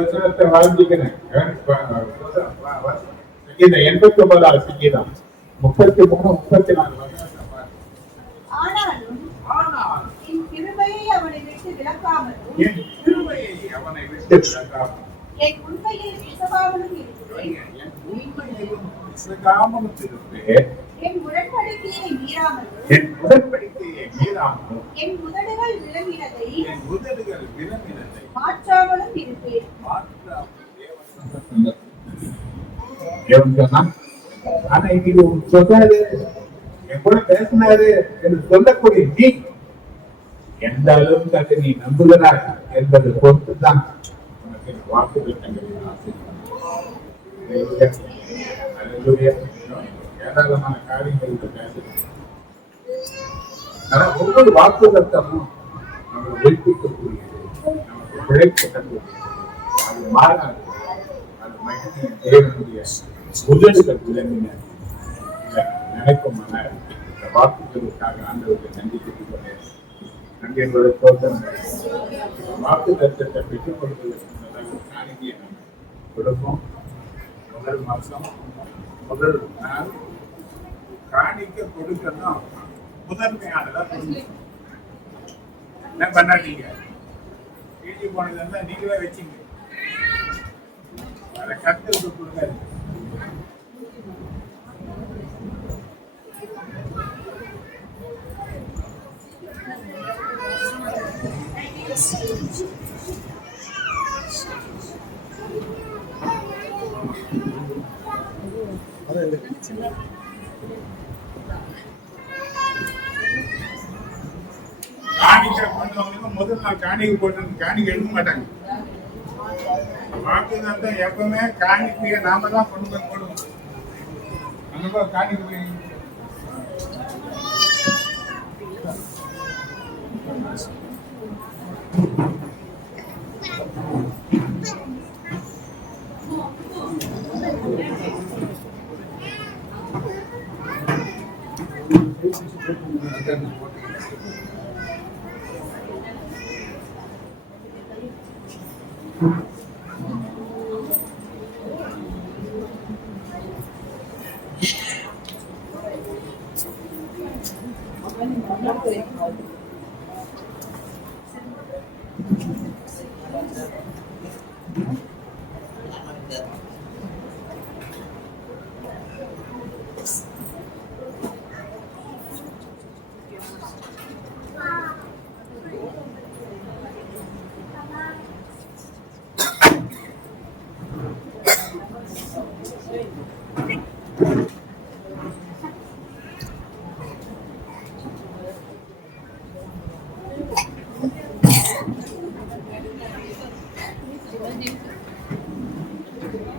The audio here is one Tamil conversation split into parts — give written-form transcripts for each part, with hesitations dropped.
வசனத்தை வாங்கிக்கிறேன். 89 சங்கீதம் 33, 34 என் கிருபையை அவனை விட்டு விலக்காமலும் என் உண்மையில் விசகாமலும் இருப்பேன். என் உடன்படிக்கையை மீறாமலும் என் உதடுகள் விளங்கினதை மாற்றாமலும் இருப்பேன். ஆனா இன்னைக்கு சொன்னாரு, என் கூட பேசினாரு என்று சொல்லக்கூடிய நீ எந்த அளவுக்கு அதை நீ நம்புகிறாய் என்பதை பொறுத்துதான் உனக்கு வாக்குறுதிகளை ஏராளமான காரியங்களுக்கு பேசுகிறேன். ஆனா ஒவ்வொரு வாக்குறுத்தமும் நம்மளை ஒழிப்பிக்கக்கூடியது, நமக்கு பிழைக்கக்கூடியது. அது மாறாது. அது மகிழ்ச்சி தேவனுடைய முதல்கள் விளங்கின நினைக்கும் இந்த வாக்குகளுக்காக ஆண்டவருக்கு நன்றி தெரிவிக்கிறேன். நன்றி என்பதை தோற்றம் வாக்கு தத்துவத்தை பெற்றுக் கொள்வதற்கு காணிக்கையை நம்ம கொடுப்போம். முதல் மாசம் முதல் நாள் காணிக்க கொடுக்கணும். முதன்மையானதா கொடுக்கணும். என்ன பண்ணாதீங்க, எழுதி போனதா நீங்களே வச்சுங்க. அதை கத்துக்கு கொடுக்காது. முதல் நாள் காணிக்கை போட்டு காணிக்கை எடுக்க மாட்டாங்க. வாக்குதான் தான் எப்பவுமே காணிக்கையை நாம தான் கொண்டு போய் போடுவோம். அந்த காணிக்கை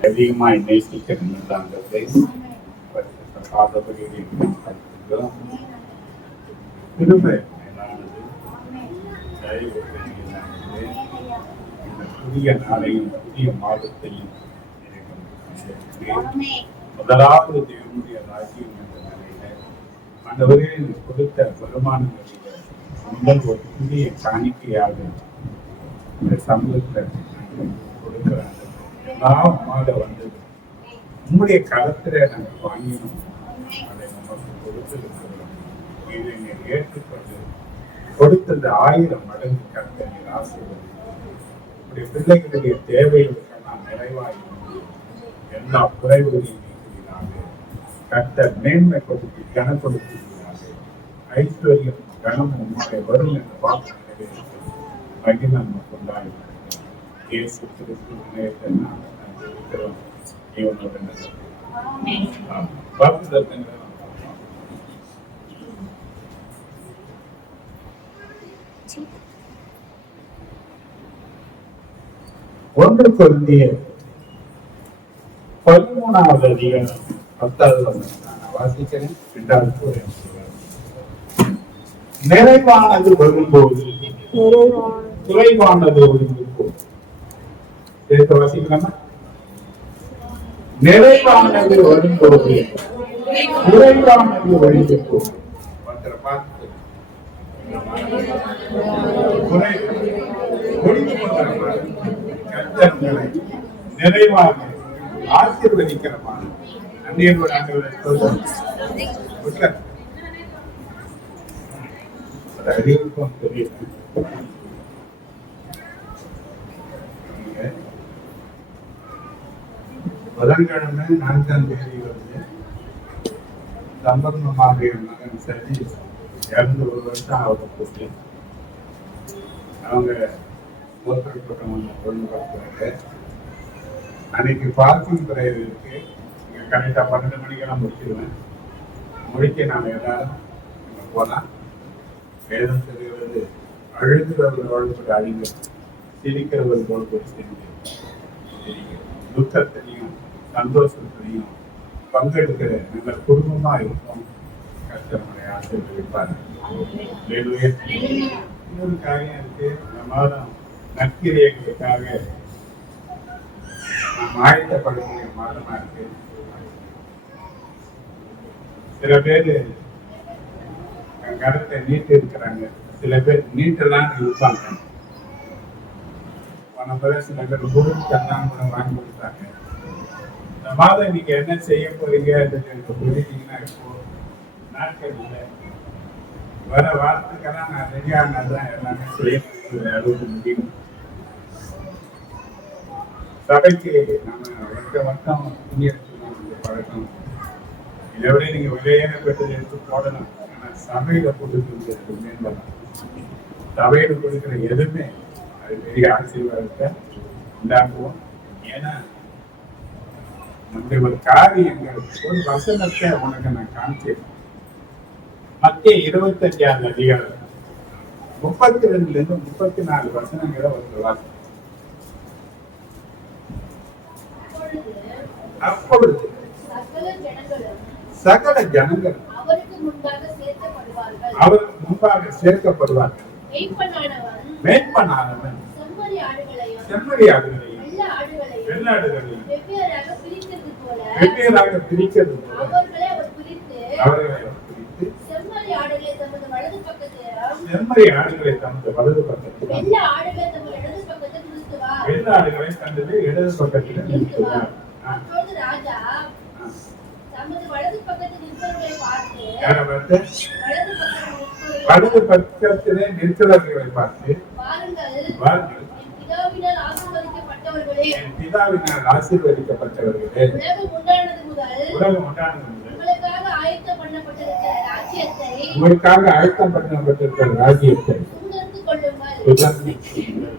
அதிகமாய் நேசிக்க நின்றாங்கிறதை கிருபை மேலானது, தயவு பெரியதானது. இந்த புதிய நாளையும் புதிய மாதத்தையும் முதலாவது தேவனுடைய ராஜ்யம் என்ற நிலையில ஆண்டவரே கொடுத்த வருமானங்களில் முதல் ஒரு புதிய காணிக்கையாக இந்த சமூகத்தை கொடுக்கிறாங்க. எல்லாம் மாத வந்தது உங்களுடைய களத்திலே நாங்கள் வாங்கினோம். அதை நமக்கு கொடுத்திருக்கிறோம். இதை நீர் ஏற்றுக்கொண்டு கொடுத்தது 1000 மடங்கு கர்த்தர் நீர் ஆசீர்வதித்தார். உங்களுடைய பிள்ளைகளுடைய தேவைகளுக்கெல்லாம் நிறைவாகி எல்லா குறைவுகளையும் நீக்குகிறாங்க. கர்த்தர் மேன்மை கொடுத்து கன கொடுக்கிறாங்க. ஐஸ்வர்யம் கனமும் உங்களுடைய வரும் என்ற வாக்கு நிறைவேற்ற மகிழ்ச்சி நம்ம கொண்டாடுகிறோம். இயேசு கிறிஸ்து நேரத்தை நாம் இருக்கிறோம். இவனோட வாக்குதத்தங்கள் ஒன்று கொரிந்தியர் 13வது அதிகாரம் 10வது வசனம் வாசிக்கிறேன். 2வது நிறைவானது வரும்போது குறைவானது ஒழிந்து போகும். வாசிக்கலாமா? நிறைவானது வரும்போது குறைவானது ஒழிந்து போகும். ஒழுங்கு பண்றமா கர்த்தர்களை நிறைவாக ஆசீர்வதிக்கிறமா அந்நியரோட ஆண்டவரை அறிவிப்பும் தெரியும். புதன்கிழமை 4ஆம் தேதி வந்து சம்பந்தமாக என் மகன் சதீஷ் இறந்து 1 வருஷம் ஆகுது. அவங்க மூத்தர் கூட்டம் ஒழுங்குபடுத்துறாங்க. அன்னைக்கு பார்க்கிங் பிரைவு இருக்கு. கரெக்டா 12 மணிக்கெல்லாம் முடிச்சிருவேன். முடிக்க நாம எல்லாரும் போலாம். வேதம் தெரிகிறது, அழுகிறவர்கள் வாழ்க்கை அழிங்க, சிரிக்கிறவர்கள் வாழ்க்கை சிரிங்க. துக்கத்திலையும் சந்தோஷத்திலையும் பங்கெடுக்கிற நல்ல குடும்பமா இருக்கும். கஷ்டப்படைய ஆசீர்வதிப்பார். இன்னொரு காரியம் இருக்கு. இந்த மாதம் நற்கிரியர்களுக்காக நாம் ஆயத்தப்படக்கூடிய மாதமா இருக்கு. சில பேர் கருத்தை நீட்டு இருக்கிறாங்க, சில பேர் நீட்டெல்லாம் இருப்பாங்க. சில பேர் பொருட்கள்லாம் கூட வாங்கி கொடுத்தாங்க. இந்த மாதம் நீங்க என்ன செய்ய போறீங்க புரிஞ்சிங்கன்னா இப்போ நாட்கள் இல்லை. வர வாரத்துக்கெல்லாம் நான் ரெடியானதான் எல்லாமே செய்ய அளவுக்கு முடியும். சபைக்கு நம்ம வருஷம் துணி எடுத்துக்கலாம் பழக்கம். இதை விட நீங்க விலையான பெற்றது எடுத்து போடணும். ஆனா சபையில கொடுத்து மேம்படலாம். சபையில கொடுக்கிற எதுவுமே அது பெரிய ஆசீர்வாதத்தை உண்டாக்குவோம். ஏன்னா நம்முடைய ஒரு காரியங்கள் ஒரு வசனத்தை உனக்கு நான் காமிச்சேன். மத்திய 25ஆம் அதிகாரம் 32 - 34 வசனங்களை ஒரு வாசம். அப்பொழுது சகல ஜனங்கள் அவருக்கு முன்பாக சேர்க்கப்படுவார்கள். மேய்ப்பனானவன் செம்மறி ஆடுகளையும் வெள்ளாடுகளையும் வெவ்வேறாக பிரிக்கிறது போல அவர்களை அவர் பிரித்து செம்மறி ஆடுகளை தமது வலது பக்கத்தில் வெள்ளை ஆடுகளை தமது இடது பக்கத்தில் நிறுத்துவார். அப்பொழுது ராஜா தமது வலது பக்கத்தில் நிற்கிறவர்களை பார்த்து வலது பக்கத்திலே நிற்கிறவர்களை பார்த்து வாருங்கள், என் பிதாவினால் ஆசீர்வதிக்கப்பட்டவர்களே, உலகம் உண்டானது முதல் உங்களுக்காக ஆயத்தம் பண்ணப்பட்டிருக்கிற ராஜ்யத்தை சுதந்திரித்துக் கொள்ளுங்கள்.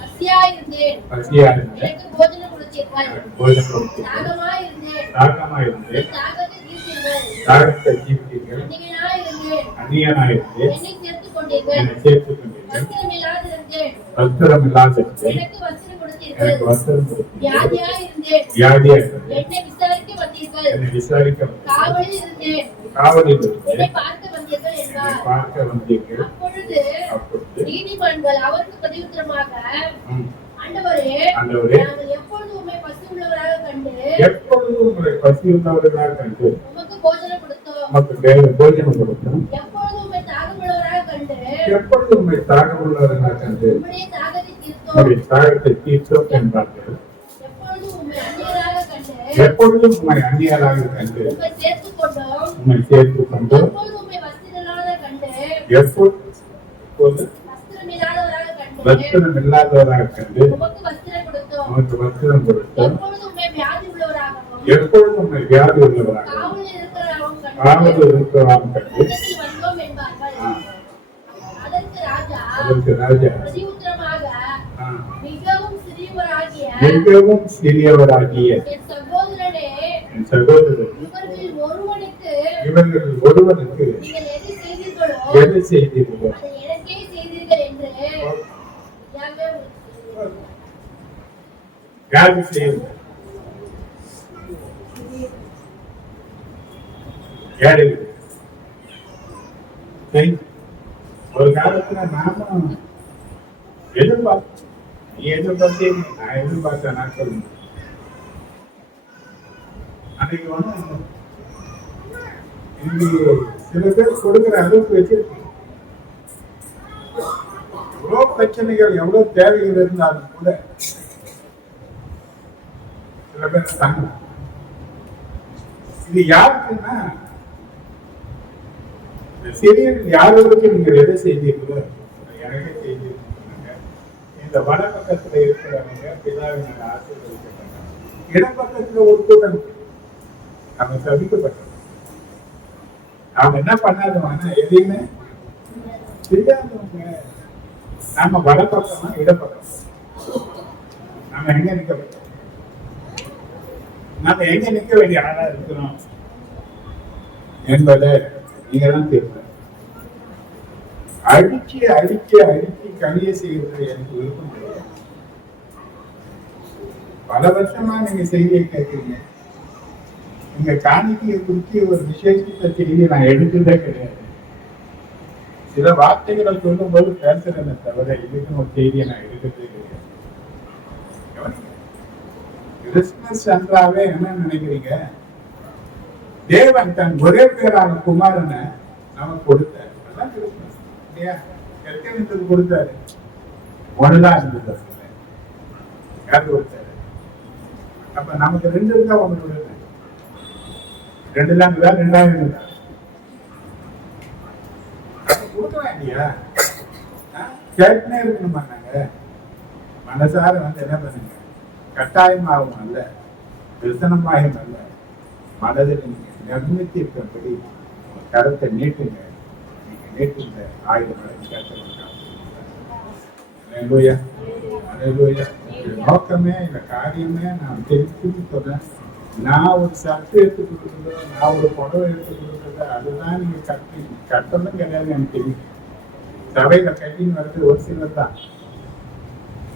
பசியாயிருந்தேன், போஜனம் கொடுத்தீர்கள், தாகமாயிருந்தேன், தாகத்தை தீர்த்தீர்கள், அந்நியனாயிருந்தேன், என்னை சேர்த்துக் கொண்டீர்கள், வஸ்திரமில்லாதிருந்தேன், எனக்கு வஸ்திரம் கொடுத்தீர்கள், வியாதியாயிருந்தேன், என்னை விசாரிக்க வந்தீர்கள், காவலில் இருந்தேன், என்னை பார்க்க வந்தீர்கள். அப்பொழுது நீதிமான்கள் அவருக்கு பிரதியுத்தரமாக, ஆண்டவரே, நாங்கள் எப்பொழுது உம்மை பசியுள்ளவராக கண்டு உமக்கு போஜனம் கொடுத்தோம், எப்பொழுது உம்மை தாகமுள்ளவராக கண்டு உம்முடைய தாகத்தை தீர்த்தோம் என்றார்கள். எப்பொழுதும் உம்மை அந்நியராக கண்டு உம்மை சேர்த்துக் கொண்டோம், எப்பொழுது வஸ்திரம் இல்லாதவராக கண்டு உமக்கு வஸ்திரம் கொடுத்தோம், எப்பொழுதும் உம்மை வியாதி உள்ளவராக காவலில் இருக்கிறவராக கண்டு. அதற்கு ராஜா மிகவும் சிறியவராகிய என் சகோதரன், இவர்கள் ஒருவனுக்கு எது செய்தீர்களோ யாரு செய்ய ஒரு காலத்துல நானும் எதிர்பார்த்தேன், நான் எதிர்பார்த்த நாட்கள் அன்னைக்கு ஒண்ணு சில பேர் கொடுக்கிற அளவுக்கு வச்சிருக்கு. எவ்வளவு பிரச்சனைகள், எவ்வளவு தேவைகள் இருந்தாலும் கூட சில பேர் தாங்க. இது யாருக்குன்னா, இந்த சிறியர்கள் யாரோருக்கு நீங்கள் எதை செய்தீர்களோ எனக்கே செய்தீர்கள். இந்த வடபக்கத்துல இருக்கிறவங்க பிதாவின் ஆசீர்வதிக்கப்பட்டாங்க. இடப்பக்கத்துல ஒரு கூட்டம் அவங்க சபிக்கப்பட்டோம். அவங்க என்ன பண்ணாதவங்க எதையுமே செய்யாதவங்க. நம்ம வடப்பக்கமா இடப்பக்கம், நம்ம எங்க நிக்க வேண்டும், நம்ம எங்க நிக்க வேண்டிய ஆளா இருக்கிறோம் என்பதை நீங்க தான் தெரியும். அடிச்சு அடிச்சு அடிச்சு கழிய செய்யறது எனக்கு விருப்பம் கிடையாது. பல வருஷமா நீங்க செய்தியை கேட்கிறீங்க. நீங்க காணிக்கையை குறித்து ஒரு விசேஷத்தை செய்தி நான் எடுத்ததே கிடையாது. சில வார்த்தைகளை சொல்லும் போது பேசுறேன்னு தவிர இதுக்கு ஒரு செய்தியை நான் எடுக்கிறதே கிடையாது. கிறிஸ்துமஸ் அன்றாவே என்ன நினைக்கிறீங்க? தேவன் தன் ஒரே பேரான குமாரனை நமக்கு கொடுத்தார். அதான் கிறிஸ்துமஸ் இல்லையா? எத்தனை கொடுத்தாரு? ஒண்ணுதான் இருந்தது. யாரு கொடுத்தாரு? அப்ப நமக்கு ரெண்டு இருந்தா ஒண்ணு, ரெண்டு தான் இருந்தா ரெண்டாயிரம் இருந்தா கொடுக்கலாம் இல்லையா? கேட்டுனே இருக்கணுமா? நாங்க மனசார வந்து என்ன பண்ணுங்க, கட்டாயமாகவும் அல்ல, விசனமாகவும் அல்ல, மனதில் நீங்க நிர்மித்து இருக்கிறபடி கருத்தை நீட்டுங்க. நீங்க நீட்டுங்க. 1000 மடங்கு கேட்க நோக்கமே இந்த காரியமே நான் தெரிஞ்சு சொல்றேன். நான் ஒரு சர்ச்சை எடுத்து கொடுக்குறதோ, நான் ஒரு புடவை எடுத்து கொடுக்குறதோ, அதுதான் நீங்க கட்டணும் கிடையாது. எனக்கு தெரியும். சபையில கட்டின்னு வர்றது ஒரு சிலர் தான்.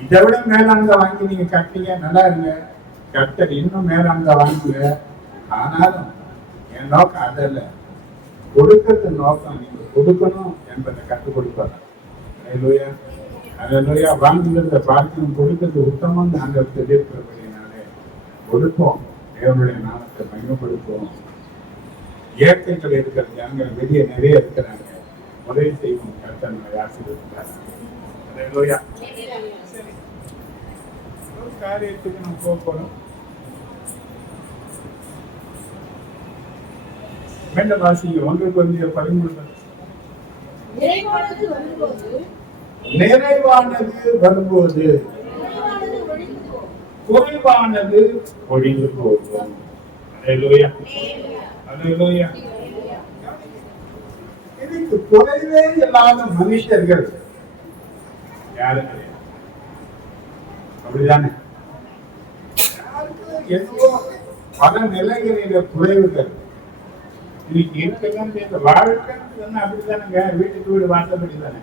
இதை விட மேலாண்மை வாங்கி நீங்க கட்டிங்க, நல்லா இருங்க. கட்ட இன்னும் மேலாண்மை வாங்குங்க. ஆனாலும் என் நோக்கம் அதல்ல. கொடுக்கறது நோக்கம், நீங்க கொடுக்கணும் என்பதை கற்றுக் கொடுப்பாங்க. அல்லேலூயா. வாங்குகிறத பார்க்கணும், கொடுக்கிறது உத்தமம். நாங்கள் தெரிவிக்கிறபடினாலே கொடுப்போம். தேவனுடைய நாமத்தை மகிமைப்படுத்துவோம். இயற்கைகள் இருக்கிற ஜனங்கள் வெளியே நிறைய இருக்கிறாங்க. உதவி செய்வோம். கர்த்தர் ஆசீர்வதிக்கிறார். அல்லேலூயா. சரி, ஒரு காரியத்துக்கு நம்ம போக போறோம். மீண்டும் வாசிங்க. 1 Corinthians 13. நிறைவானது வரும்போது குறைவானது ஒழிந்து போகும். அல்லேலூயா. அல்லேலூயா. இதுக்கு குறைவே இல்லாத மனுஷர்கள் யாரும் கிடையாது. அப்படிதானே? யாருக்கு எதுவோ பல நிலைகளில குறைவுகள் இன்னைக்கு இருக்கலாம். வாழ்க்கை அப்படித்தானுங்க. வீட்டுக்கு வீடு வாசப்படி தானே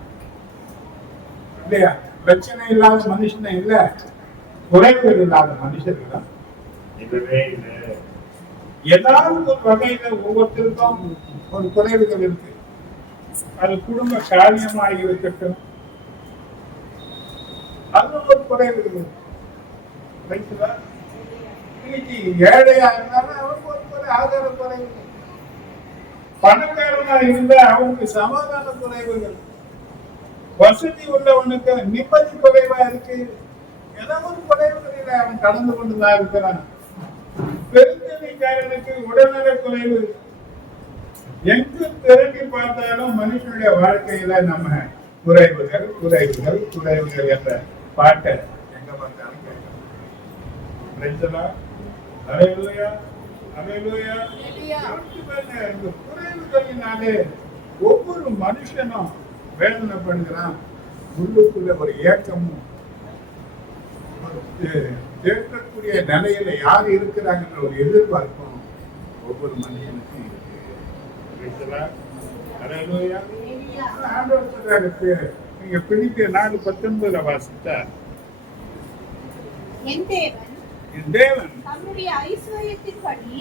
இல்லையா? பிரச்சனை இல்லாத மனுஷனே இல்ல, குறைகள் இல்லாத மனுஷர்கள் தான் இதுவே இல்லை. ஏதாவது ஒரு வகையில ஒவ்வொருத்தருக்கும் ஒரு குறைவுகள் இருக்கு. அது குடும்ப காரியமாக இருக்கட்டும், அது ஒரு குறைவுகள் இருக்கு. இன்னைக்கு ஏழையா இருந்தாலும் அவருக்கு ஒரு குறை, ஆதார குறைவுகள். பணக்காரனா இருந்தா அவனுக்கு சமாதான குறைவுகள். வசதி உள்ளவனுக்கு நிம்மதி குறைவா இருக்கு. ஏதாவது ஒரு குறைவுகளில் அவன் கடந்து கொண்டுதான் இருக்கிறான். பெருந்தன்மைக்காரனுக்கு உடல்நல குறைவு. எங்கு திரட்டி பார்த்தாலும் மனுஷனுடைய வாழ்க்கையில நம்ம குறைவுகள் குறைவுகள் குறைவுகள் என்ற பாட்டை எங்க பார்த்தாலும் கேட்கலாம். அல்லேலூயா. அல்லேலூயா. இந்த குறைவுகளினாலே ஒவ்வொரு மனுஷனும் வேதனைப்படுகிறான். உள்ளுக்குள்ள ஒரு ஏக்கமும் கேட்கக்கூடிய நிலையில யார் இருக்கிறாங்கன்ற ஒரு எதிர்பார்ப்பும் ஒவ்வொரு மனுஷனுக்கும் இருக்கு. ஆண்டவர் சொல்றாரு, நீங்க பிலிப்பியர் 4:19 வாசித்தா, என் தேவன் நம்முடைய ஐஸ்வர்யத்தின்படி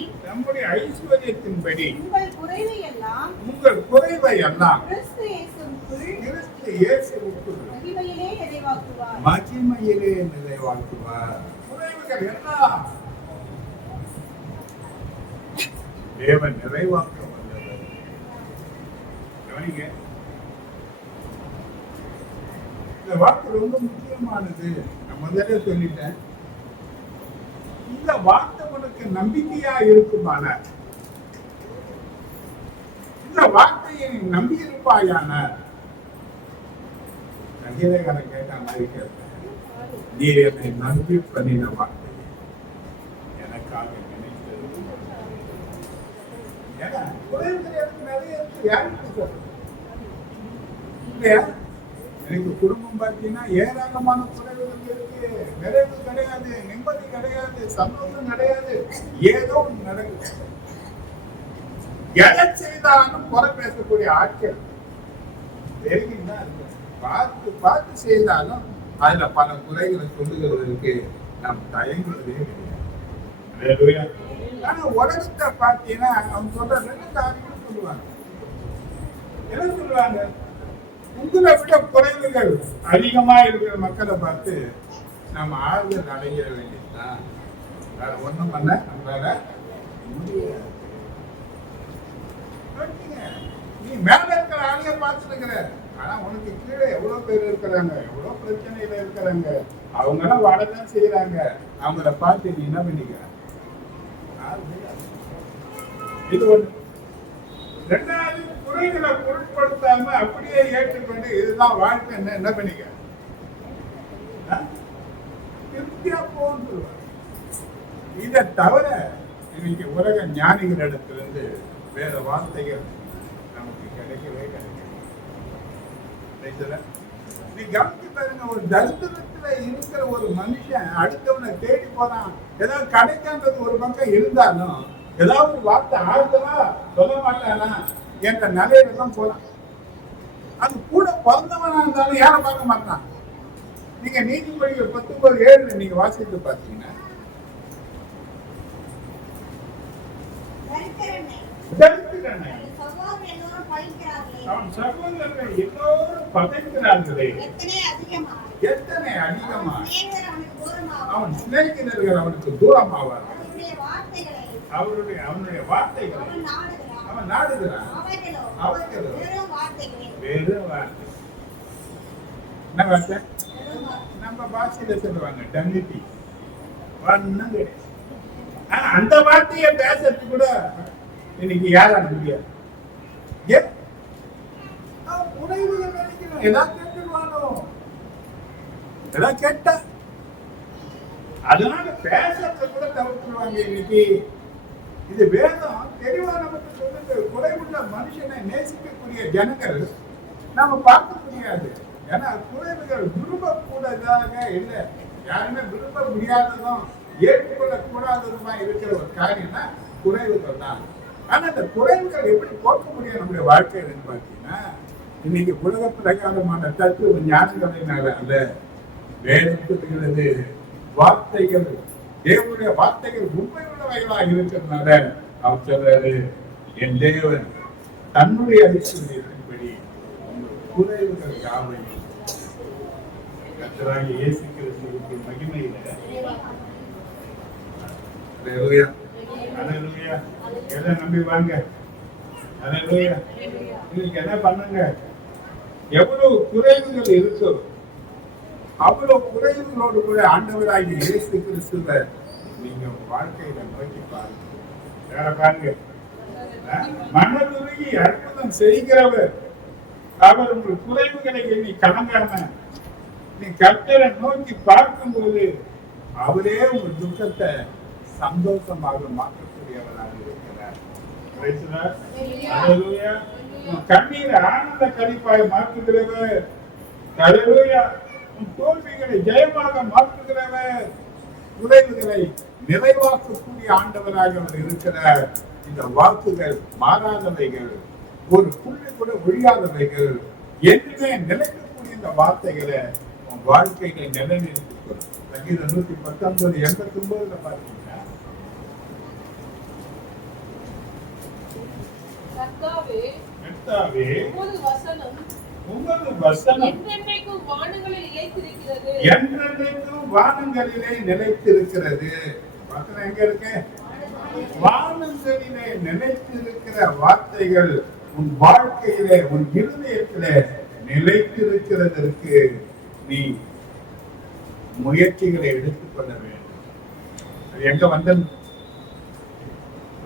உங்கள் குறைவை எல்லாம் கிறிஸ்து இயேசுவுக்குள் மகிமையிலே நிறைவாக்குவார். குறைவுகள் எல்லாம் தேவன் நிறைவாக்க வல்லவர். கவனிங்க, இந்த வார்த்தை ரொம்ப முக்கியமானது. நான் முதல்ல சொல்லிட்டேன். இந்த வார்த்தை உனக்கு நம்பிக்கையா இருக்குமான, இந்த வார்த்தையை நீ நம்பி இருப்பாயான, சங்கீதக்காரன் கேட்ட மாதிரி கேட்பேன், நீர் என்னை நம்பி பண்ணின வார்த்தை எனக்காக நினைத்தது. ஏன்னா குறைகள் எனக்கு நிறைய இருக்கு, யாருக்கு சொல்றது இல்லையா? எனக்கு குடும்பம் பார்த்தீங்கன்னா ஏராளமான குறைவுகள் இருக்கு, நிறைவு கிடையாது, நிம்மதி கிடையாது, சந்தோஷம் கிடையாது, ஏதோ ஒன்று நடக்குது. எதை செய்தாலும் குறை பேசக்கூடிய ஆட்கள் தெரியுங்களா? பார்த்து பார்த்து செய்தாலும் அதுல பல குறைகளை சொல்லுகிறதுக்கு நாம் தயங்குறதே கிடையாது. ஆனா உலகத்தை பார்த்தீங்கன்னா அவங்க சொல்ற 2 காரியங்கள் சொல்லுவாங்க. என்ன சொல்லுவாங்க? உங்களை விட குறைவுகள் அதிகமா இருக்கிற மக்களை பார்த்து நம்ம ஆறுதல் அடைகிற வேண்டியதுதான். வேற ஒண்ணும் பண்ண நம்மளால முடியாது. நீ மேல இருக்கிற ஆளைய பார்த்துட்டு இருக்கிற, ஆனா உனக்கு கீழே எவ்வளவு பேர் இருக்கிறாங்க, எவ்வளவு பிரச்சனையில இருக்கிறாங்க, அவங்க எல்லாம் வாழதான் செய்யறாங்க. அவங்கள பார்த்து நீ என்ன பண்ணிக்க? இது ஒண்ணு. 2வது, குறைகளை பொருட்படுத்தாம அப்படியே ஏற்றுக்கொண்டு இதுதான் வாழ்க்கை, என்ன பண்ணிக்க? திருப்தியா போன்னு சொல்லுவாங்க. இதை தவிர இன்னைக்கு உலக ஞானிகளிடத்திலிருந்து வேற வார்த்தைகள் நமக்கு கிடைக்கவே கிடையாது. நீ கவனிச்சு பாருங்க, ஒரு தரித்திரத்துல இருக்கிற ஒரு மனுஷன் அடுத்தவனை தேடி போறான். ஏதாவது கிடைக்கான்றது ஒரு பக்கம் இருந்தாலும் ஏதாவது ஒரு வார்த்தை ஆறுதலா சொல்ல மாட்டானா என்ற நிலையில தான் போறான். அது கூட பிறந்தவனா இருந்தாலும் யாரை பார்க்க மாட்டான். நீங்க நீதிமொழிகள் 19:7 நீங்க வாசித்து பார்த்தீங்கன்னா, அவன் சகோதரர்கள் எல்லோரும் பகைக்கிறார்களே, எத்தனை அதிகமா அவன் சிநேகிதர்கள் அவனுக்கு தூரமாவார். அவனுடைய வார்த்தைகளை அவன் நாடுகிறான். அவைகளோ வெறும் வார்த்தை. என்ன வார்த்தை? நம்ம பாஷையில சொல்லுவாங்க டம்மிட்டி. ஆனா அந்த வார்த்தையை பேசுறது கூட இன்னைக்கு யாரால முடியாது. குறைவுகள் நினைக்கணும், ஏதாவது கேட்டுருவானோ, ஏதாவது கேட்டா அதனால பேசுறத கூட தவிர்த்துருவாங்க இன்னைக்கு. இது வேதம் தெளிவா நமக்கு சொல்லுது. குறைவுள்ள மனுஷனை நேசிக்கக்கூடிய ஜனங்கள் நாம பார்க்க முடியாது. ஏன்னா குறைவுகள் விரும்பக்கூடாதாக இல்லை, யாருமே விரும்ப முடியாததும் ஏற்றுக்கொள்ள கூடாததுமா இருக்கிற ஒரு காரியம்னா குறைவுகள் தான். ஆனா இந்த குறைவுகள் எப்படி போக்க முடியும் நம்முடைய வாழ்க்கையில பார்த்தீங்கன்னா, இன்னைக்கு உலக பிரகாரமான தத்துவ ஞானங்களினால அல்ல, வேதத்துகிறது வார்த்தைகள், தேவனுடைய வார்த்தைகள் உண்மை உள்ளவைகளாக இருக்கிறதுனால அவர் சொல்றாரு, என் தேவன் தன்னுடைய ஐஸ்வர்யத்தின்படி குறைவுகள் யாவையும் கர்த்தராகிய இயேசு கிறிஸ்துவுக்கு மகிமையில அல்லேலூயா அல்லேலூயா எதை நம்பி வாங்க. அல்லேலூயா. இன்னைக்கு என்ன பண்ணுங்க, எவ்வளவு குறைவுகள் இருக்கோ அவ்வளவு குறைவுகளோடு கூட ஆண்டவராகிய இயேசு கிறிஸ்துவை நீங்க வாழ்க்கையில நோக்கி பாருங்க. வேற பாருங்க, மனதுருகி அற்புதம் செய்கிறவர் அவர் உங்கள் குறைவுகளை எண்ணி கலங்காம நீ கர்த்தரை நோக்கி பார்க்கும்போது அவரே உங்கள் துக்கத்தை சந்தோஷமாக மாற்றக்கூடியவராக இருக்கிறார். கண்ணீரை ஆனந்த கழிப்பாய் மாற்றுகிறவர், தோல்விகளை ஜெயமாக மாற்றுகிறவர், குறைவுகளை நிறைவாக்கக்கூடிய ஆண்டவராக அவர் இருக்கிறார். இந்த வாக்குகள் மாறாதவைகள், ஒரு புள்ளி கூட ஒழியாதவைகள், என்றுமே நிலைக்கக்கூடிய இந்த வார்த்தைகளை உன் வாழ்க்கைகளை நிலைநிறுத்திக் சங்கீதம் 119:89 பார்த்தீங்கன்னா, உமது வசனம் என்றென்றைக்கும் வானங்களிலே நிலைத்திருக்கிறது. வசனம் எங்க இருக்கு? வானங்களிலே நிலைத்திருக்கிற வார்த்தைகள் உன் வாழ்க்கையிலே உன் இருதயத்திலே நிலைத்திருக்கிறதற்கு நீ முயற்சிகளை எடுத்துக்கொள்ள வேண்டும். அது எங்க வந்தது?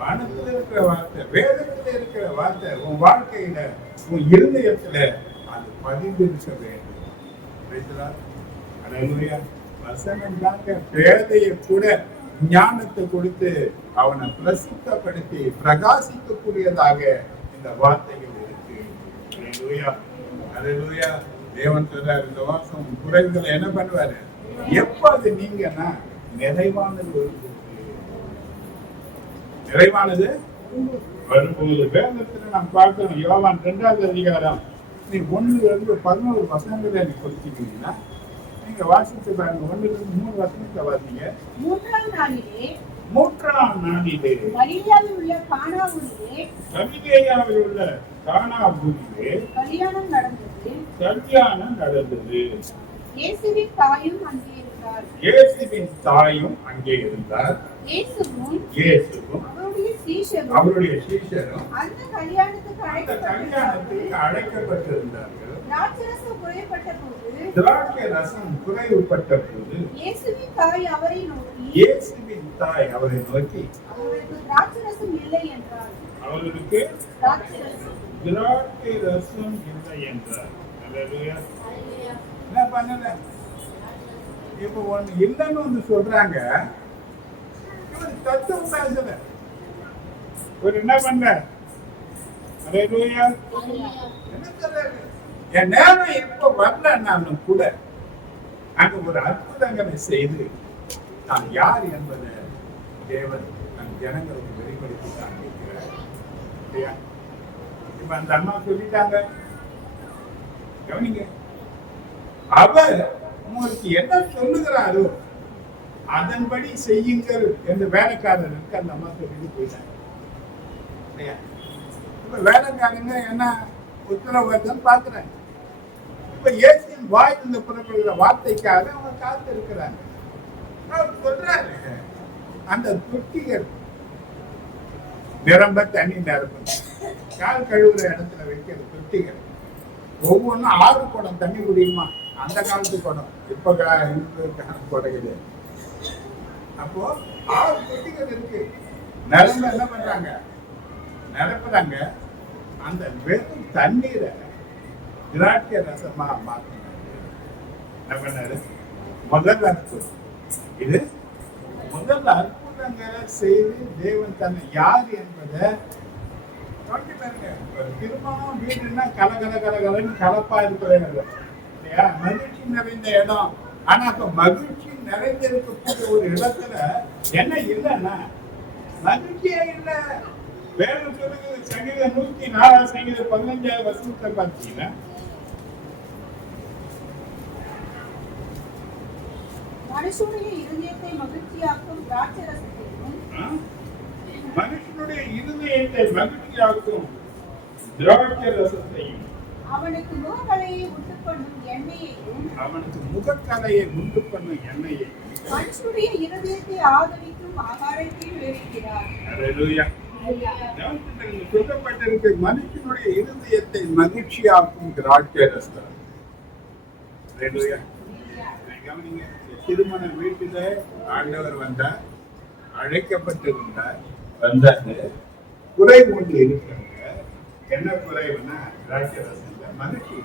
வானத்துல இருக்கிற வார்த்தை, வேதத்துல இருக்கிற வார்த்தை உன் வாழ்க்கையில, உன் இருதயத்துல அது பதிந்திருக்க வேண்டும். அல்லேலூயா. வசனம் தாங்க பேதையை கூட ஞானத்தை கொடுத்து அவனை பிரசித்தப்படுத்தி பிரகாசிக்கக்கூடியதாக இந்த வார்த்தைகள் இருக்கு. அல்லேலூயா. அல்லேலூயா. தேவன் சொல்றாரு, இந்த வாசம் குறைகளை என்ன பண்ணுவாரு? எப்போது நீங்கன்னா நிறைவானது வரும்போது, நிறைவானது வரும்போது. வேதத்துல நாம் பார்க்கிறோம், யோவான் 2வது அதிகாரம் நீ 1-11 வசனங்களை நீ படிச்சிட்டீங்கன்னா நீங்க வாசித்து பாருங்க. 1-3 வசனத்தை வாசிங்க. மூன்றாம் நாளிலே கலிலேயாவில் உள்ள கானா ஊரிலே கல்யாணம் நடந்தது. இயேசுவின் தாயும் அங்கே இருந்தார். இயேசுவும் அவருடைய சீஷரும் அந்த கல்யாணத்துக்கு அழைக்கப்பட்டிருந்தார்கள். திராட்சை ரசம் குறைவுபட்ட போது இயேசுவின் தாய் அவரை நோக்கி அவருக்கு திராட்சை ரசம் இல்லை என்றார். என்ன பண்ணல? இப்ப ஒண்ணு இல்லைன்னு வந்து சொல்றாங்க. தத்துவம் பேசல. ஒரு என்ன பண்ண? என்ன சொல்றாரு? என் நேரம் இப்ப வரலன்னாலும் கூட அங்க ஒரு அற்புதங்களை செய்து நான் யார் என்பதை தேவன் நம் ஜனங்களுக்கு வெளிப்படுத்தி காண்பிக்கிறார். இப்ப அந்த அம்மா சொல்லிட்டாங்க, கவனிங்க. அவர் உங்களுக்கு என்ன சொல்லுகிறாரோ அதன்படி செய்யுங்கள் என்று வேலைக்காரருக்கு அந்த அம்மா சொல்லிட்டு போயிட்டாங்க. இப்ப வேலைக்காரங்க என்ன உத்தரவாதம் பார்க்கிறேன். இப்ப இயேசுவின் வாயிலிருந்து புறப்படுகிற வார்த்தைக்காக அவங்க காத்து இருக்கிறாங்க. சொல்றாரு, அந்த தொட்டிகள் நிரம்ப தண்ணி நிரம்ப, கால் கழுவுற இடத்துல வைக்கிற தொட்டிகள் ஒவ்வொன்றும் 6 குடம் தண்ணி குடிக்குமா? அந்த காலத்து குடம், இப்ப குடையுது. அப்போ 6 தொட்டிகள் இருக்கு. நிரம்ப என்ன பண்றாங்க? நிரப்புறாங்க. அந்த வெறும் தண்ணீரை திராட்சை ரசமா மாத்தினாரு. என்ன பண்ணாரு? முதல் அற்புதம் இது. முதல் அற்புதங்களை செய்து தேவன் தன்னை யார் என்பதை திருமணம் வீடுன்னா கலகலன்னு கலப்பா இருக்கிறேன் இல்லையா? மகிழ்ச்சி நிறைந்த இடம். ஆனா இப்ப மகிழ்ச்சி நிறைந்திருக்கக்கூடிய ஒரு இடத்துல என்ன இல்லைன்னா மகிழ்ச்சியே இல்லை. வேதம் சொல்லுகிறது, சங்கீதம் 104 சங்கீதம் 15 வசனத்தை பார்த்தீங்கன்னா, மனுஷனுடைய இருதயத்தை மகிழ்ச்சியாக்கும் திராட்சை ரசத்தையும் அவனுக்கு முகக்கலையை உண்டு பண்ணும் எண்ணெயையும் மனுஷனுடைய இருதயத்தை ஆதரிக்கும் ஆகாரத்தையும் விளைவிக்கிறார். சொல்லப்பட்டிருக்கு, மனுஷனுடைய இருதயத்தை மகிழ்ச்சியாக்கும் திராட்சை ரசம். திருமண வீட்டில ஆண்டவர் வந்தார், அழைக்கப்பட்டிருந்தார், வந்தாரு. குறை ஒன்று இருக்கிறாங்க. என்ன குறைவுன்னா திராட்சை ரசம் மகிழ்ச்சி.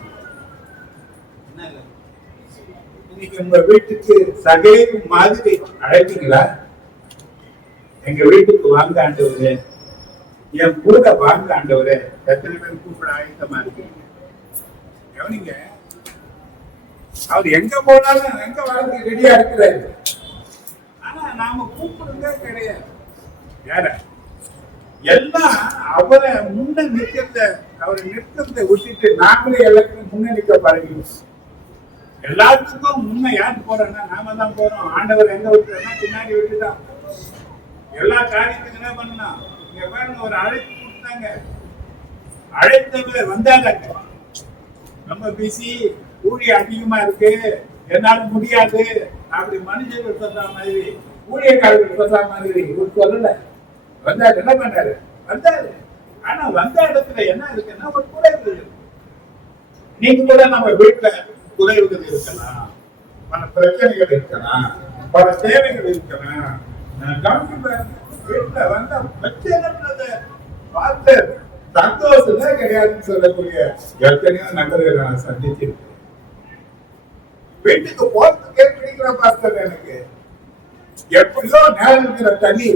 இன்னைக்கு உங்க வீட்டுக்கு சகைவு மாதிரி அழைப்பீங்களா? எங்க வீட்டுக்கு வாங்க ஆண்டவரே, என் கூட வாங்க ஆண்டவரே. எத்தனை பேர் கூப்பிட ஆயத்தமா இருக்கீங்க? கவனிங்க, அவர் எங்க போனாலும் எங்க வாழ்க்கை ரெடியா இருக்கிறாரு. ஆனா நாம கூப்பிடுங்க கிடையாது. யார எல்லாம் அவரை முன்ன நிற்கிறத, அவரை நிற்கிறத விட்டுட்டு நாமளே எல்லாத்துக்கும் முன்ன நிற்க பழகிடும். எல்லாத்துக்கும் முன்ன யாருக்கு போறோம்னா நாம தான் போறோம். ஆண்டவர் எங்க விட்டுறோம்னா பின்னாடி விட்டுதான். எல்லா காரியத்துக்கும் என்ன பண்ணணும்? இங்க பாருங்க, ஒரு அழைப்பு கொடுத்தாங்க. அழைத்தவர் வந்தாங்க. ரொம்ப பிஸி, ஊழிய அதிகமா இருக்கு, என்னால முடியாது அப்படி மனுஷர்கள் சொல்ற மாதிரி, ஊழியக்காரர்கள் சொல்ற மாதிரி ஒரு சொல்லல. வந்தாரு. என்ன பண்ணாரு? வந்தாரு. ஆனா வந்த இடத்துல என்ன இருக்குன்னா ஒரு குறைவு. நீங்க கூட நம்ம வீட்டுல குறைவுகள் இருக்கலாம், பல பிரச்சனைகள் இருக்கலாம், பல தேவைகள் இருக்கலாம். வீட்டுல வந்த பிரச்சனை பார்த்து சந்தோஷமே கிடையாதுன்னு சொல்லக்கூடிய எத்தனையோ நபர்களை நான் சந்திச்சிருக்கேன். வீட்டுக்கு போறதுக்கே பிடிக்கிற பார்த்தது எனக்கு. எப்படியோ நேரம் இருக்கிற தண்ணி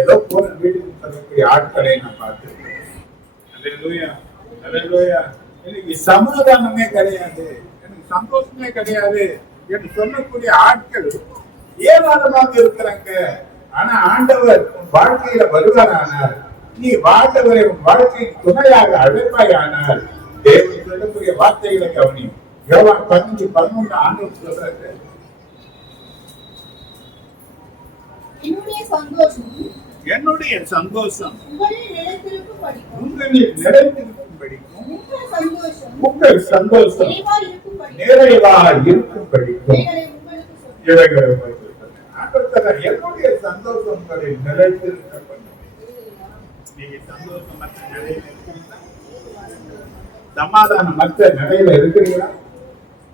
ஏதோ போன வீட்டுக்கு சொல்லக்கூடிய ஆட்களை நான் பார்த்திருக்கேன். எனக்கு சமாதானமே கிடையாது, எனக்கு சந்தோஷமே கிடையாது என்று சொல்லக்கூடிய ஆட்கள் ஏராளமாக இருக்கிறாங்க. ஆனா ஆண்டவர் உன் வாழ்க்கையில வருவாரானால், நீ வாழ்ந்தவரை உன் வாழ்க்கையின் துணையாக அழைப்பாயானால், தேவன் சொல்லக்கூடிய வார்த்தைகளை கவனியும். யோவான் 15:11 ஆண்டவர் சொல்றாரு, என்னுடைய சந்தோஷம் உங்களில் நிலைத்திருக்கும்படிக்கும் உங்கள் சந்தோஷம் நிறைவா இருக்கும்படிக்கும் இவைகளை என்னுடைய சந்தோஷம் உங்களில் நிலைத்திருக்க பண்ணும். நீங்க சந்தோஷமற்ற நிலையில இருக்கிறீங்களா? சமாதானமற்ற நிலையில இருக்கிறீங்களா?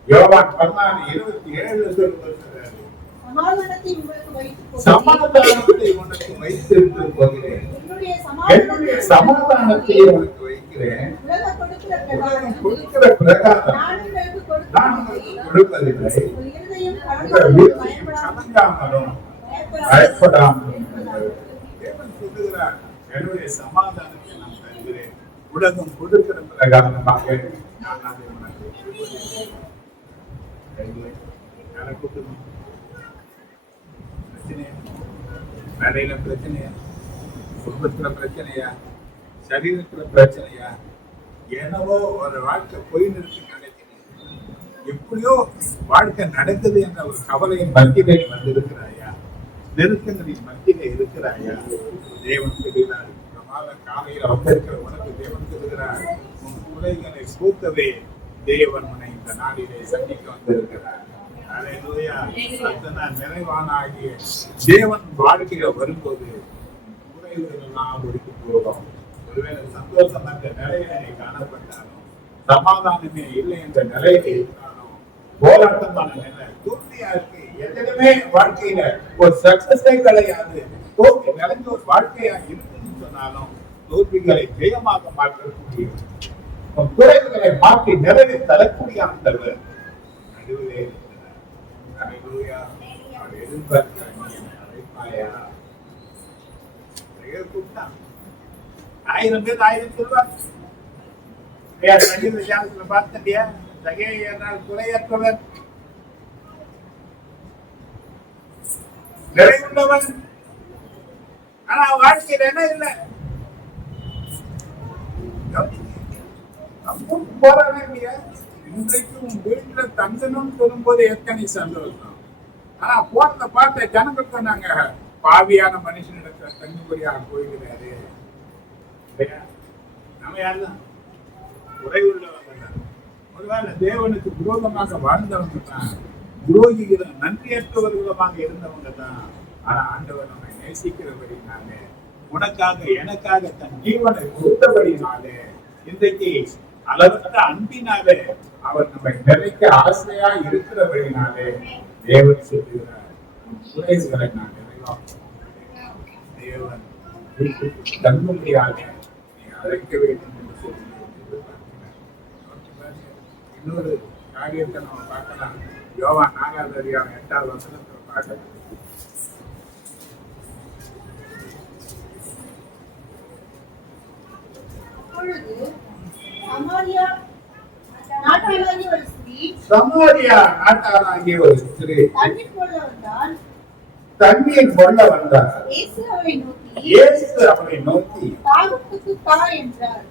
யோவான் 14:27 சொல்லுகிறார், சமாதானத்தை உனக்கு வைத்திருக்க போகிறேன், என்னுடைய சமாதானத்தை உனக்கு வைக்கிறேன், கொடுக்கிற பிரகாரம் நான் உங்களுக்கு கொடுப்பதில்லை, கலங்காமலும் பயப்படாமலும். தேவன் சொல்லுகிறார், என்னுடைய சமாதானத்தை நான் தருகிறேன், உலகம் கொடுக்கிற பிரகாரமாக நான் அதை உனக்கு வேலையில பிரச்சனையா, குடும்பத்துல பிரச்சனையா, சரீரத்துல பிரச்சனையா, என்னவோ ஒரு வாழ்க்கை போய் நிறுத்தி நினைக்கிறேன், எப்படியோ வாழ்க்கை நடக்குது என்ற ஒரு கவலையின் மத்தியில நீ வந்திருக்கிறாயா, நெருக்கங்களின் மத்தியில இருக்கிறாயா? தேவன் சொல்கிறார், காலையில வந்திருக்கிற உனக்கு தேவன் சொல்கிறார், உன் குறைகளை போக்கவே தேவன் உன்னை இந்த நாளிலே சந்திக்க வந்திருக்கிறார். நிறைவானாகிய தேவன் வாழ்க்கையில வரும்போது குறைவுகள் எல்லாம் ஒதுக்கி போகும். ஒருவேளை சந்தோஷம் என்ற நிலையில நீ காணப்பட்டாலும், சமாதானமே இல்லை என்ற நிலையில இருந்தாலும், போராட்டமான நிலை தோல்வியா இருக்கு, எதுவுமே வாழ்க்கையில ஒரு சக்சஸே கிடையாது, தோல்வி நிறைஞ்ச ஒரு வாழ்க்கையா இருக்குன்னு சொன்னாலும், தோல்விகளை ஜெயமாக மாற்றக்கூடிய குறைவுகளை மாற்றி நிறைவே தரக்கூடிய ஆண்டவர் நடுவிலே இருக்கிறார். அல்லேலூயா. அவர் எதிர்பார்க்கிறார், நீ என்னை அழைப்பாயா? 1000 பேர் 1000 சொல்வார். பார்த்தியா, தகையால் குறையற்றவர், நிறைவுள்ளவன். ஆனா வாழ்க்கையில் என்ன இல்லை, போராட முடியாது. இன்றைக்கு உன் வீட்டுல தங்கணும்னு சொல்லும்போது எத்தனை சந்தோஷம். ஆனா போறத பார்த்த ஜனங்கள் சொன்னாங்க, பாவியான மனுஷனிடத்துல தங்குபடியாக போய்கிறாரு. நம்ம யாருதான் குறைவுள்ளவங்க தான். ஒருவேளை தேவனுக்கு விரோதமாக வாழ்ந்தவங்க தான், துரோகிகள் நன்றியற்றவர்களுமாக இருந்தவங்க தான். ஆனா ஆண்டவர் நம்மை நேசிக்கிறபடினாலே, உனக்காக எனக்காக தன் ஜீவனை கொடுத்தபடினாலே, இன்றைக்கு அளவற்ற அன்பினாலே அவர் நம்மை நிறைக்க ஆசையா இருக்கிறபடினாலே தேவன் சொல்லுகிறார், குறைவுகளை நான் நிறைவாக்குவேன். தேவன் தங்கும்படியாக நீ அழைக்க வேண்டும் என்று சொல்லி இன்னொரு காரியத்தை நம்ம பார்க்கலாம். யோவான் 4:8 பார்க்கலாம். சமாரியா நாட்டாளாகிய ஒரு ஸ்திரீ தண்ணீர் கொள்ள வந்தார். இயேசு அவளை நோக்கி தாகத்துக்கு தா என்றார்.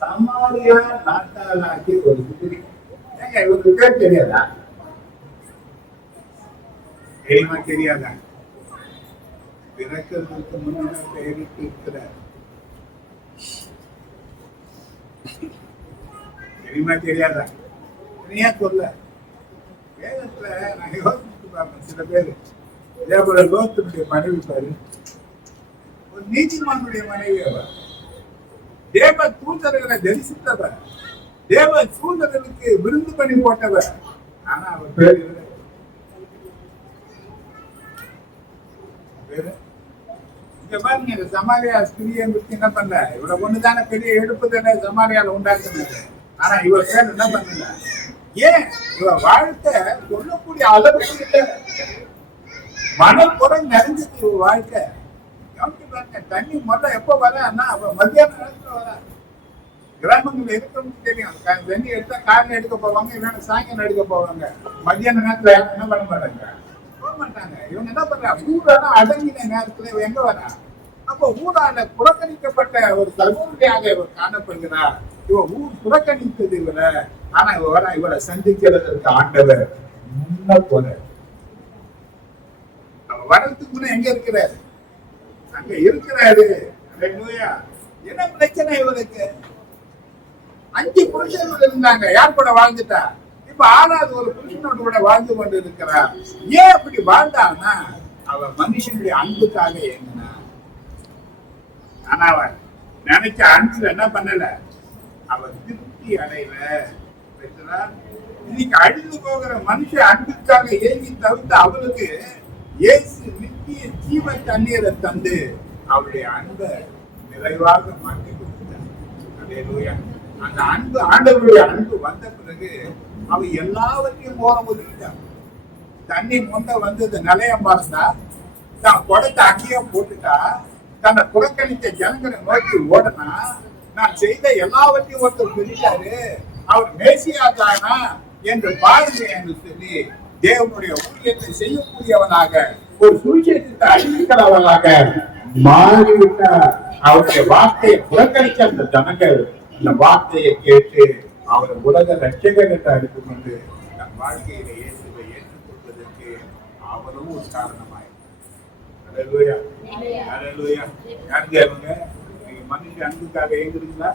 சமாரியா நாட்டாளாகிய ஒரு ஸ்திரீ. இவருக்கு பேர் தெரியாதா? தெரியுமா? தெரியாதா? பிறக்கிறதுக்கு முன்னாடி பெயரிட்டு இருக்கிறார். தெரியுமா? தெரியாதா? ஏன் சொல்ல? வேதத்துல நான் யோசிச்சு பார்ப்பேன். சில பேர் இதே போல லோத்துடைய மனைவி பாரு, ஒரு நீதிமானுடைய மனைவி அவர், தேவ தூதர்களை தரிசித்தவர், தேவ தூதர்களுக்கு விருந்து பண்ணி போட்டவர். ஆனா அவர் பேர் இங்க பாருங்க, இந்த சமாரியா ஸ்திரியை குறித்து என்ன பண்ணல, இவரை ஒண்ணுதானே பெரிய எடுப்புதல சமாரியால உண்டாக்குனது. ஆனா இவர் பேர் என்ன பண்ணல. ஏன்? இவ வாழ்க்கை சொல்லக்கூடிய அளவுக்கு இல்லை, மனப்புறம் நிறைஞ்சது இவ வாழ்க்கை. தண்ணி முதல்ல எப்ப வரன்னா மத்தியான நேரத்துல வர. கிராமங்கள்ல இருக்கிறவங்க தெரியும், தண்ணி எடுத்தா காலையில எடுக்க போவாங்க, இல்லைன்னா சாயங்காலம் எடுக்க போவாங்க. மத்தியான நேரத்துல என்ன பண்ண மாட்டாங்க, போக மாட்டாங்க. இவங்க என்ன பண்றாங்க, ஊரெல்லாம் அடங்கின நேரத்துல இவ எங்க வரா. அப்ப ஊரால புறக்கணிக்கப்பட்ட ஒரு சகோதரியாக இவர் காணப்படுகிறார். இவ ஊர் புறக்கணித்தது இவர. ஆனா இவரை சந்திக்கிறதற்கு ஆண்டவர் முன்ன போல. அவர் வரதுக்கு முன்ன எங்க இருக்கிறாரு, அங்க இருக்கிறாரு. என்ன பிரச்சனை இவருக்கு? 5 புருஷர்கள் இருந்தாங்க, யார் கூட வாழ்ந்துட்டா, இப்ப 6வது ஒரு புருஷனோட கூட வாழ்ந்து கொண்டு இருக்கிறார். ஏன் அப்படி வாழ்ந்தான்னா அவன் மனுஷனுடைய அன்புக்காக ஏங்கினா. ஆனா அவன் நினைச்ச அன்புல என்ன பண்ணல, அவன் திருப்தி அடையல. இன்னைக்கு அழிந்து போகிற மனுஷ அன்புக்காக ஏங்கி தவிர்த்து அவளுக்கு இயேசு நித்திய ஜீவ தண்ணீரை தந்து அவருடைய அன்பை நிறைவாக மாற்றி கொடுத்தார். அந்த அன்பு, ஆண்டவருடைய அன்பு வந்த பிறகு அவ எல்லாவற்றையும் ஓரம் ஒதுக்கிட்டான். தண்ணி முன்ன வந்தது நிலையம் பார்த்தா, தான் குடத்தை அங்கேயே போட்டுட்டா, தன்னை புறக்கணித்த ஜனங்களை நோக்கி ஓடனா, நான் செய்த எல்லாவற்றையும் ஒருத்தர் சொல்லிட்டாரு, அவர் மேசியா தானா என்று பாருங்க என்று சொல்லி தேவனுடைய ஊழியத்தை செய்யக்கூடியவனாக, ஒரு சுவிசேஷத்தை அறிவிக்கிறவனாக மாறிவிட்டார். அவருடைய வார்த்தையை புறக்கணிக்க அந்த ஜனங்கள் இந்த வார்த்தையை கேட்டு அவர் உலக ரட்சகர் என்று அறிந்து கொண்டு தன் வாழ்க்கையில இயேசுவை ஏற்றுக்கொள்வதற்கு அவரும் ஒரு காரணமாயிருந்தார். யாருங்க அவங்க? நீங்க மனுஷ அன்புக்காக ஏங்குறீங்களா?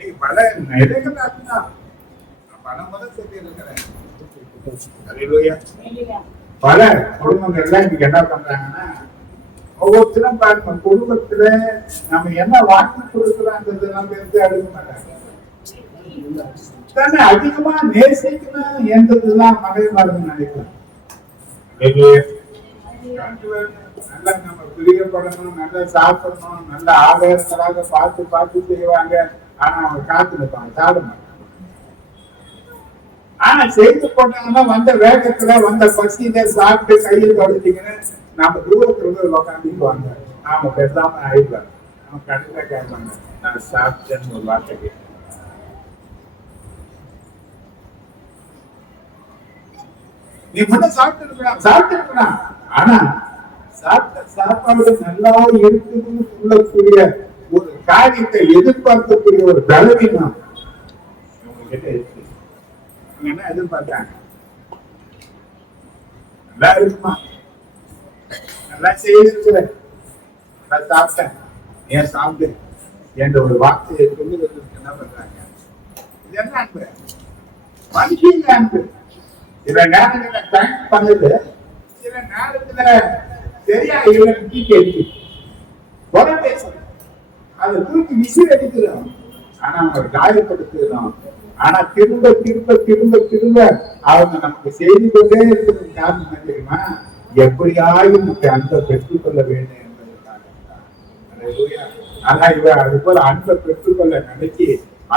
நீங்க பல நிலைகள் தான் பல முதல் சொல்லி இருக்கிறேன். பல குடும்பங்கள்ல இன்னைக்கு என்ன பண்றாங்கன்னா, ஒவ்வொருத்தரும் பாருங்க, குடும்பத்துல நம்ம என்ன வாங்கி கொடுக்குறாங்கிறது நம்ம இருந்து அழுக மாட்டாங்க. தானே அதிகமா நேசிக்கணும் என்றதுதான் மனைவிமார்கள் நினைக்கிறோம். நல்லா நம்ம பிரியப்படணும், நல்லா சாப்பிடணும், நல்ல ஆதாரங்களாக பார்த்து பார்த்து செய்வாங்க. ஆனா அவங்க காத்து நிற்பாங்க, சாப்பிட மாட்டாங்க. ஆனா செய்து போட்டாங்கன்னா வந்த வேகத்துல வந்த பசியில சாப்பிட்டு கையில் தொடச்சிங்கன்னு நம்ம தூரத்துல உட்காந்துக்குவாங்க. நாம பேசாம ஆயிடுவாங்க. நம்ம கண்டிப்பா கேட்பாங்க, நான் சாப்பிட்டேன்னு ஒரு வார்த்தை கேட்க. நீ மட்டும் சாப்பிட்டு இருக்கலாம். ஆனா சாப்பிட்ட சாப்பாடு நல்லா இருக்குதுன்னு சொல்லக்கூடிய ஒரு காரியத்தை எதிர்பார்க்கக்கூடிய ஒரு பலவீனம் கிட்ட இருக்கு. என்ன எதிர்பார்த்தாங்க, நல்லா இருக்குமா, நல்லா செய்திருக்கிற, நல்லா சாப்பிட்டேன், ஏன் சாப்பிட்டு என்ற ஒரு வார்த்தையை சொல்லுவதற்கு என்ன பண்றாங்க? இது என்ன அன்பு? மனுஷங்க அன்பு. சில நேரத்துல தேங்க்ஸ் பண்ணுது, சில நேரத்துல சரியா இவன் தூக்கி அடிச்சு உடனே பேசுறோம், அதை தூக்கி விசில் அடிக்கிறோம். ஆனா அவங்க காயப்படுத்துகிறோம். ஆனா திரும்ப திரும்ப திரும்ப திரும்ப அவங்க நமக்கு செய்து கொண்டே இருக்கிறது காரணம் என்ன தெரியுமா? எப்படியாயும் அன்பை பெற்றுக்கொள்ள வேண்டும் என்பதற்காக. ஆனா இவ அது போல அன்பை பெற்றுக்கொள்ள நினைச்சு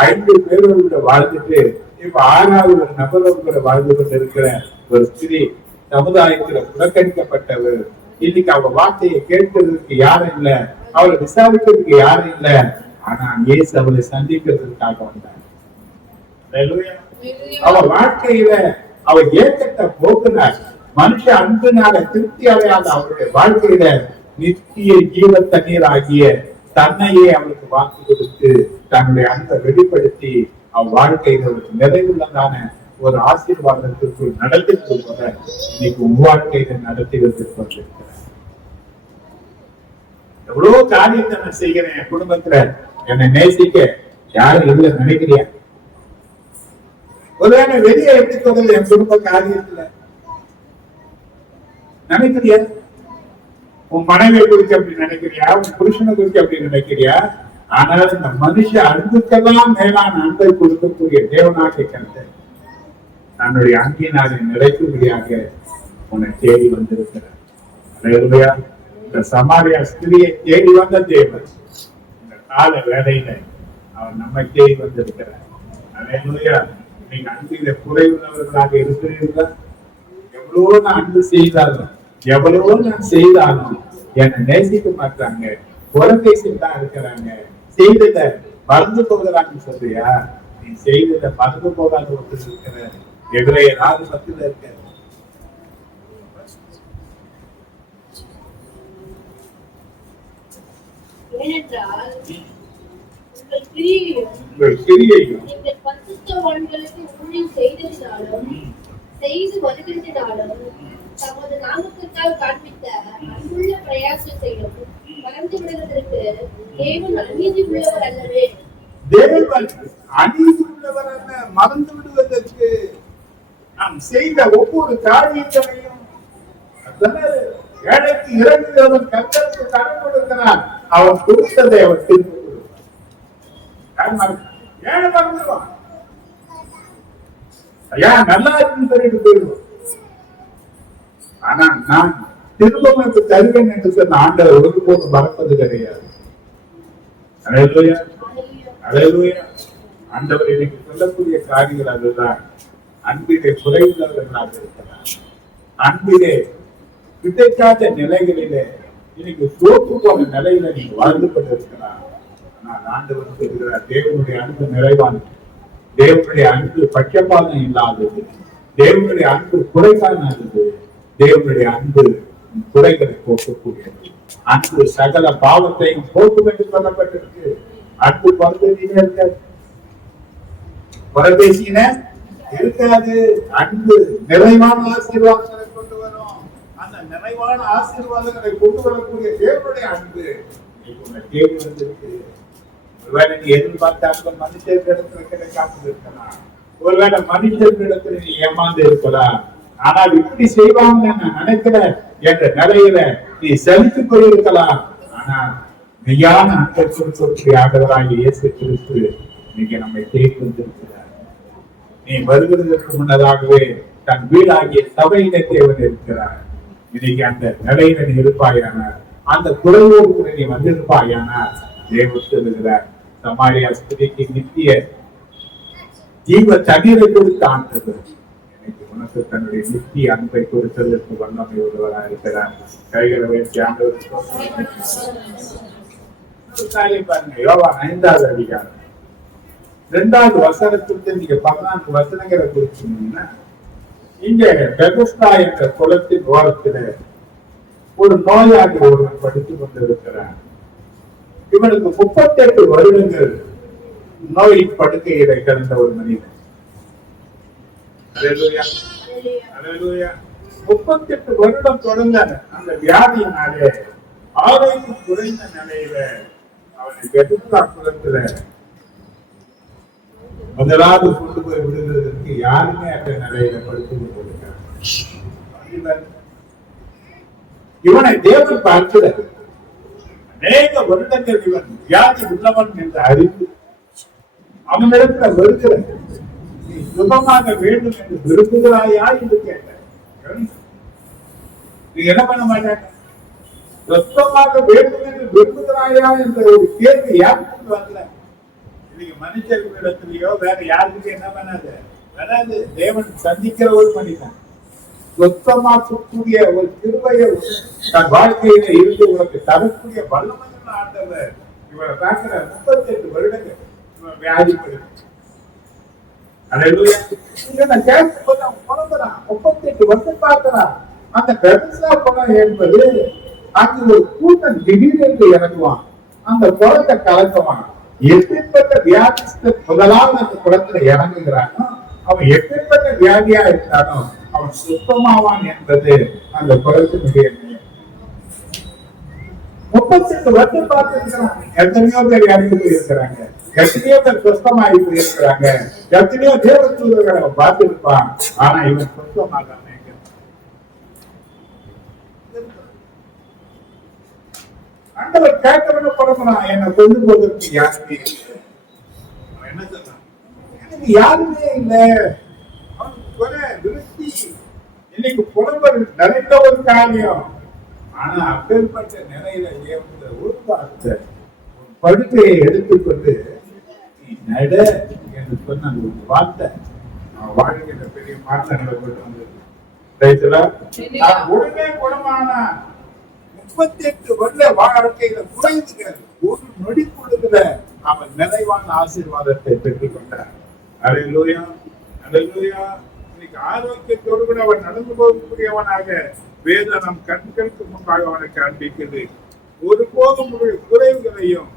5 பேரோட வாழ்ந்துட்டு இப்ப 6வது ஒரு நபரோட வாழ்ந்து கொண்டு இருக்கிற ஒரு ஸ்திரீ, சமுதாயத்துல புறக்கணிக்கப்பட்டவர். இன்னைக்கு அவங்க வார்த்தையை கேட்கறதுக்கு யாரும் இல்ல, அவளை விசாரிக்கிறதுக்கு யாரும் இல்ல. ஆனா இயேசு அவளை சந்திக்கிறதுக்காக வந்தார். அவ வாழ்க்கையில அவ ஏக்கத்தை போக்குனார். மனுஷ அன்புனால திருப்தி அடையாத அவருடைய வாழ்க்கையில நித்திய ஜீவ தண்ணீர் ஆகிய தன்னையே அவளுக்கு வாக்கு கொடுத்து தன்னுடைய அன்பை வெளிப்படுத்தி அவ் வாழ்க்கையில ஒரு நிறைவுள்ளதான ஒரு ஆசீர்வாதத்திற்கு நடத்திட்டு போல இன்னைக்கு உன் வாழ்க்கையில நடத்திட்டு கொண்டிருக்கிறார். எவ்வளவு காரியத்தை நான் செய்கிறேன் என் குடும்பத்துல, என்னை நேசிக்க யாரும் இல்லை நினைக்கிறியா? ஒருவேளை வெளியே எப்படி சொல்றது என் குடும்ப காரியத்துல நினைக்கிறியா? உன் மனைவியை குறிச்சு அப்படி நினைக்கிறியா? உன் புருஷனை குறிச்சு அப்படி நினைக்கிறியா? ஆனால் இந்த மனுஷ அன்புக்கெல்லாம் மேலான அன்பை கொடுக்கக்கூடிய தேவனாகிய கர்த்தர் தன்னுடைய அன்பினாலே நிறைக்கும்படியாக உன்னை தேடி வந்திருக்கிறார். அல்லேலூயா. இந்த சமாரியா ஸ்திரியை தேடி வந்த தேவன் இந்த கால வேளையில அவர் நம்மை தேடி வந்திருக்கிறார். அல்லேலூயா. நீங்க அன்பில குறைவுள்ளவர்களாக இருக்கிறீர்கள். எவ்வளவோ நான் அன்பு செய்தாலும் என்னை நேசிக்க மாட்டாங்க, குறைபேசிட்டு தான் இருக்கிறாங்க, செய்தத மறந்து போகிறான்னு சொல்றியா? நீ செய்தத மறந்து போகாத ஒருத்தர் இருக்கிற எதிரைய 4:10 இருக்க. ஏனென்றால் உங்கள் கிரியையும் நீங்கள் பரிசுத்தவான்களுக்கு ஊழியம் செய்ததினாலும் செய்து வருகிறதினாலும் தமது நாமத்திற்காக காண்பித்த அன்புள்ள பிரயாசத்தையும் மறந்து விடுவதற்கு தேவன் அநீதி உள்ளவர் அல்லவே. தேவன் அநீதி உள்ளவர் அல்ல. மறந்து விடுவதற்கு நாம் செய்த ஒவ்வொரு காரியங்களையும் ஏழைக்கு இறங்குகிறவன் கர்த்தருக்கு கடன் கொடுக்கிறான். அவன் கொடுத்ததை அவன் திரும்ப கொடுப்பான். ஏழை மறந்துடுவான். ஐயா நல்லா இருக்குன்னு சொல்லிட்டு போயிடுவான். ஆனா நான் திரும்ப தருவேன் என்று சொன்ன ஆண்டவர் ஒருபோதும் மறப்பது கிடையாது. அல்லேலூயா. அல்லேலூயா. ஆண்டவர் எனக்கு சொல்லக்கூடிய காரியங்கள் அதுதான். அன்பிலே குறைவுள்ளவர்களாக இருக்கிறார். அன்பிலே கிடைக்காத நிலைகளிலே இன்னைக்கு சோப்பு போன நிலையில நீங்க வாழ்ந்து கொண்டிருக்கிறார். ஆனால் ஆண்டவர் சொல்கிறார், தேவனுடைய அன்பு நிறைவானது, தேவனுடைய அன்பு பட்சபாதம் இல்லாதது, தேவனுடைய அன்பு குறைகாணாதது, தேவனுடைய அன்பு குறைகளை போக்கக்கூடியது, அன்பு சகல பாவத்தையும் போக்கும் என்று சொல்லப்பட்டிருக்கு. அன்பு பகுதியில இருக்காது, குறைபேசின இருக்காது. அன்பு நிறைவான ஆசீர்வாதங்களை கொண்டு வரும். அந்த நிறைவான ஆசீர்வாதங்களை கொண்டு வரக்கூடிய தேவனுடைய அன்பு உன்னை தேடி வந்திருக்கு. ஒருவேளை நீ எதிர்பார்த்த மனுஷர்களிடத்துல கிடைக்காமல் இருக்கலாம், ஒருவேளை மனுஷர்களிடத்துல நீ ஏமாந்து இருக்கலாம். ஆனால் இப்படி செய்வாங்க நான் நினைக்கிறேன் என்ற நிலையில நீ செலுத்தி போயிருக்கலாம். ஆனா மெய்யான அன்பை சொல்லக்கூடிய ஆண்டவராகிய இயேசு கிறிஸ்து இன்னைக்கு நம்மை தேடி வந்திருக்கிறார். நீ வருவதற்கு முன்னதாகவே தன் வீடாகிய சபையிலே தேவன் இருக்கிறார். இன்னைக்கு அந்த நிலையில நீ இருப்பாயானார், அந்த குறைவோடு கூட நீ வந்திருப்பாயானார், தேவன் சொல்லுகிறார், சமாரியா ஸ்திரீக்கு நித்திய ஜீவ தண்ணீரை கொடுத்த ஆண்டவர் இன்னைக்கு உனக்கு தன்னுடைய நித்திய அன்பை கொடுத்ததற்கு வல்லமை உள்ளவராக இருக்கிறார். கைகளை வைத்து ஆண்டவர் பாருங்க. யோவான் 5வது அதிகாரம் 2வது வசனத்திலிருந்து நீங்க 14 வசனங்களை குறிச்சீங்கன்னா, இங்க பெதஸ்தா என்ற குளத்தின் ஓரத்துல ஒரு நோயாளி ஒருவன் படித்துக் கொண்டிருக்கிறான். இவனுக்கு 38 வருடங்கள் நோய் படுக்கையில கிடந்த ஒரு மனிதன். 38 வருடம் தொடர்ந்த அந்த வியாதியினாலே ஆரோக்கியம் குறைந்த நிலையில அவனை பெதஸ்தா குளத்துல முதலாவது கொண்டு போய் விடுவதற்கு யாருமே அந்த நிலையில படுத்துக் கொண்டிருக்கிறார். இவனை தேவன் பார்க்கிறார். அநேக வருடங்கள் இவன் வியாதி உள்ளவன் என்று அறிந்து அவனிடத்துல வருகிறார். நீ சுகமாக வேண்டும் என்று விரும்புகிறாயா என்று கேட்டார். நீ என்ன பண்ண மாட்டாங்க? சுத்தமாக வேண்டும் என்று விரும்புகிறாயா என்ற ஒரு கேள்வி யாருக்கு வரல. இன்னைக்கு மனுஷர்களிடத்திலேயோ வேற யாருக்குமே என்ன பண்ணாது வராது. தேவன் சந்திக்கிற ஒரு மனிதன் சொத்தமாக்கக்கூடிய ஒரு கிருபையை தன் வாழ்க்கையில இருந்து உனக்கு தரக்கூடிய வல்லமையான ஆண்டவர் இவரை பார்க்கிற 38 வருடங்கள் இவன் வியாதிப்படுது. அல்லேலூயா. நான் கேட்கும்போது அவன் பிறந்தான் 38 வருஷம் பார்க்கிறான். அந்த பெருசா பணம் என்பது அங்கு ஒரு கூட்டம் திடீரென்று இறங்குவான், அந்த குளத்தை கலக்குவான். எப்படிப்பட்ட வியாதிஸ்த முதலாவது அந்த குளத்துல இறங்குகிறானோ அவன் எப்படிப்பட்ட வியாதியா இருந்தானோ அவன் சுத்தமாவான் என்பது அந்த குளத்தினுடைய 38 வருஷம் பார்த்திருக்கிறான். எத்தனையோ பேர் இறந்து போயிருக்கிறாங்க, எத்தனையோ பேர் சுத்தமாகி போயிருக்கிறாங்க, எத்தனையோ தேவதூதர்களை அவன் பார்த்திருப்பான். ஆனா இவன் சுத்தமாக ஆண்டவர் கேட்டவன புறப்படான், என்னை கொண்டு போவதற்கு யாருமே இல்லை. அவன் என்ன சொல்றான்? எனக்கு யாருமே இல்லை. அவனுக்கு குறை விருத்தி, இன்னைக்கு புலம்பல் நிறைந்த ஒரு காரியம். ஆனா அப்பேற்பட்ட நிலையில ஏற்பட்ட ஒரு வார்த்தை, படுக்கையை எடுத்துக்கொண்டு நீ நட என்று சொன்ன அந்த ஒரு வார்த்தை அவன் வாழ்க்கையில பெரிய மாற்றங்களை கொண்டு வந்தது. உடனே குணமானா 38 வருட வாழ்க்கையில குறைந்துங்க ஒரு நொடி பொழுதுல அவன் நிறைவான ஆசீர்வாதத்தை பெற்றுக் கொண்டார். அல்லேலூயா, அல்லேலூயா. இன்னைக்கு ஆரோக்கியத்தோடு கூட அவன் நடந்து போகக்கூடியவனாக வேதம் நம் கண்களுக்கு முன்பாக அவனை காண்பிக்குது. ஒருபோதும் குறைவுகளையும்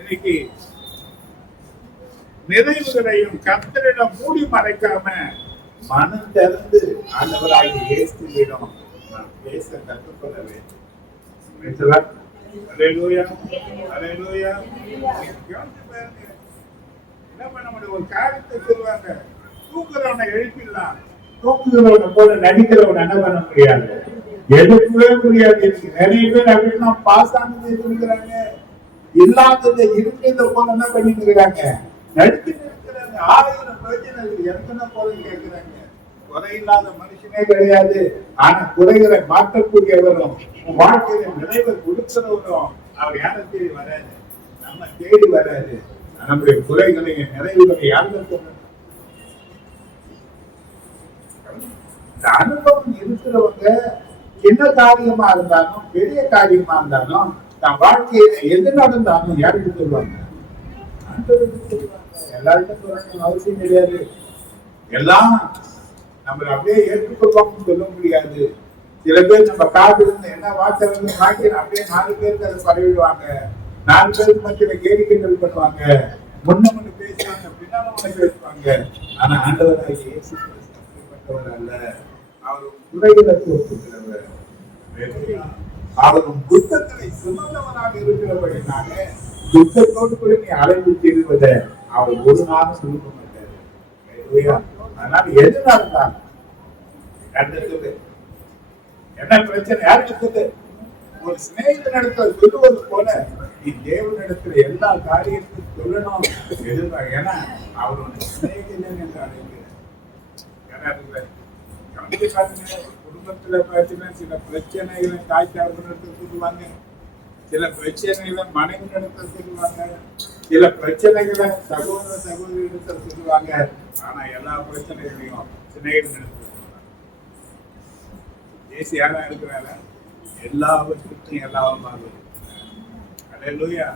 இன்னைக்கு நிறைவுகளையும் கர்த்தரிடம் மூடி மறைக்காம மனம் திறந்து ஆண்டவராகிய இயேசுவிடம் நாம் பேச கற்றுக்கொள்ள வேண்டும். அல்லேலூயா, அல்லேலூயா. என்ன பண்ண முடியும்? ஒரு காரியத்தை சொல்லுவாங்க, தூக்குறவனை எழுப்பிடலாம், தூக்குகிறவனை போல நடிக்கிறவன் என்ன பண்ண முடியாது, எடுக்கவே முடியாது. நிறைய பேர் அப்படின்னா பாஸ் ஆனது இருக்கிறாங்க, இல்லாததை இருக்கிறத போல என்ன பண்ணிட்டு இருக்காங்க, நடிச்சுட்டு இருக்கிறாங்க. 1000 பிரச்சனைகள் எத்தனை போல கேட்கிறாங்க. குறை இல்லாத மனுஷனே கிடையாது. ஆனா குறைகளை மாற்றக்கூடியவரும் வாழ்க்கையில நிறைவை கொடுக்கிறவரும் அவர் யாரை தேடி வராது, நம்ம தேடி வராது. நம்முடைய குறைகளையும் நிறைவுகளை யாருக்கு இந்த அனுபவம் இருக்கிறவங்க என்ன காரியமா இருந்தாலும் பெரிய காரியமா இருந்தாலும் தன் வாழ்க்கையில எது நடந்தாலும் யாருக்கு சொல்லுவாங்க, எல்லாருக்கும் சொல்லணும் அவசியம் கிடையாது. எல்லாம் நம்மள அப்படியே ஏற்றுக்கொள்வாங்கன்னு சொல்ல முடியாது. சில பேர் நம்ம காது இருந்து என்ன வார்த்தை வந்து வாங்கி அப்படியே 4 பேருக்கு அதை பரவிடுவாங்க, 4 பேருக்கு மத்தியில கேளிக்கைகள் பண்ணுவாங்க, முன்ன பேசுவாங்க, பின்னால பேசுவாங்க. ஆனா ஆண்டவராக இயேசு அப்படிப்பட்டவர் அல்ல. அவரும் குறைகளை தோற்றுகிறவர், அவரும் துக்கங்களை சுமந்தவனாக இருக்கிறபடினால துக்கத்தோடு கூட நீ அழைத்து தீர்வதை அவர் ஒரு நாளும் சொல்ல மாட்டாரு. அதனால எது நடந்தாலும் சொல்லு, என்ன பிரச்சனை யாருக்கு சொல்லு. ஒரு சிநேகித இடத்துல சொல்லுவது போல நீ தேவனிடத்துல எல்லா காரியத்தையும் சொல்லணும். ஏன்னா அவருடைய சிநேகிதன் என்று அழைக்கிறேன். குடும்பத்துல பார்த்தீங்கன்னா சில பிரச்சனைகளை தாய் தகப்பனிடத்துல சொல்லுவாங்க, சில பிரச்சனைகளை மனைவி இடத்துல சொல்லுவாங்க, சில பிரச்சனைகளை சகோதர சகோதரிடத்துல சொல்லுவாங்க. ஆனா எல்லா பிரச்சனைகளையும் சிநேகிதன் இடத்துல சொல்லுவாங்க. தேசி யாரா இருக்கிறாங்க, எல்லாவற்றுக்கும் எல்லாமாக. அல்லேலூயா.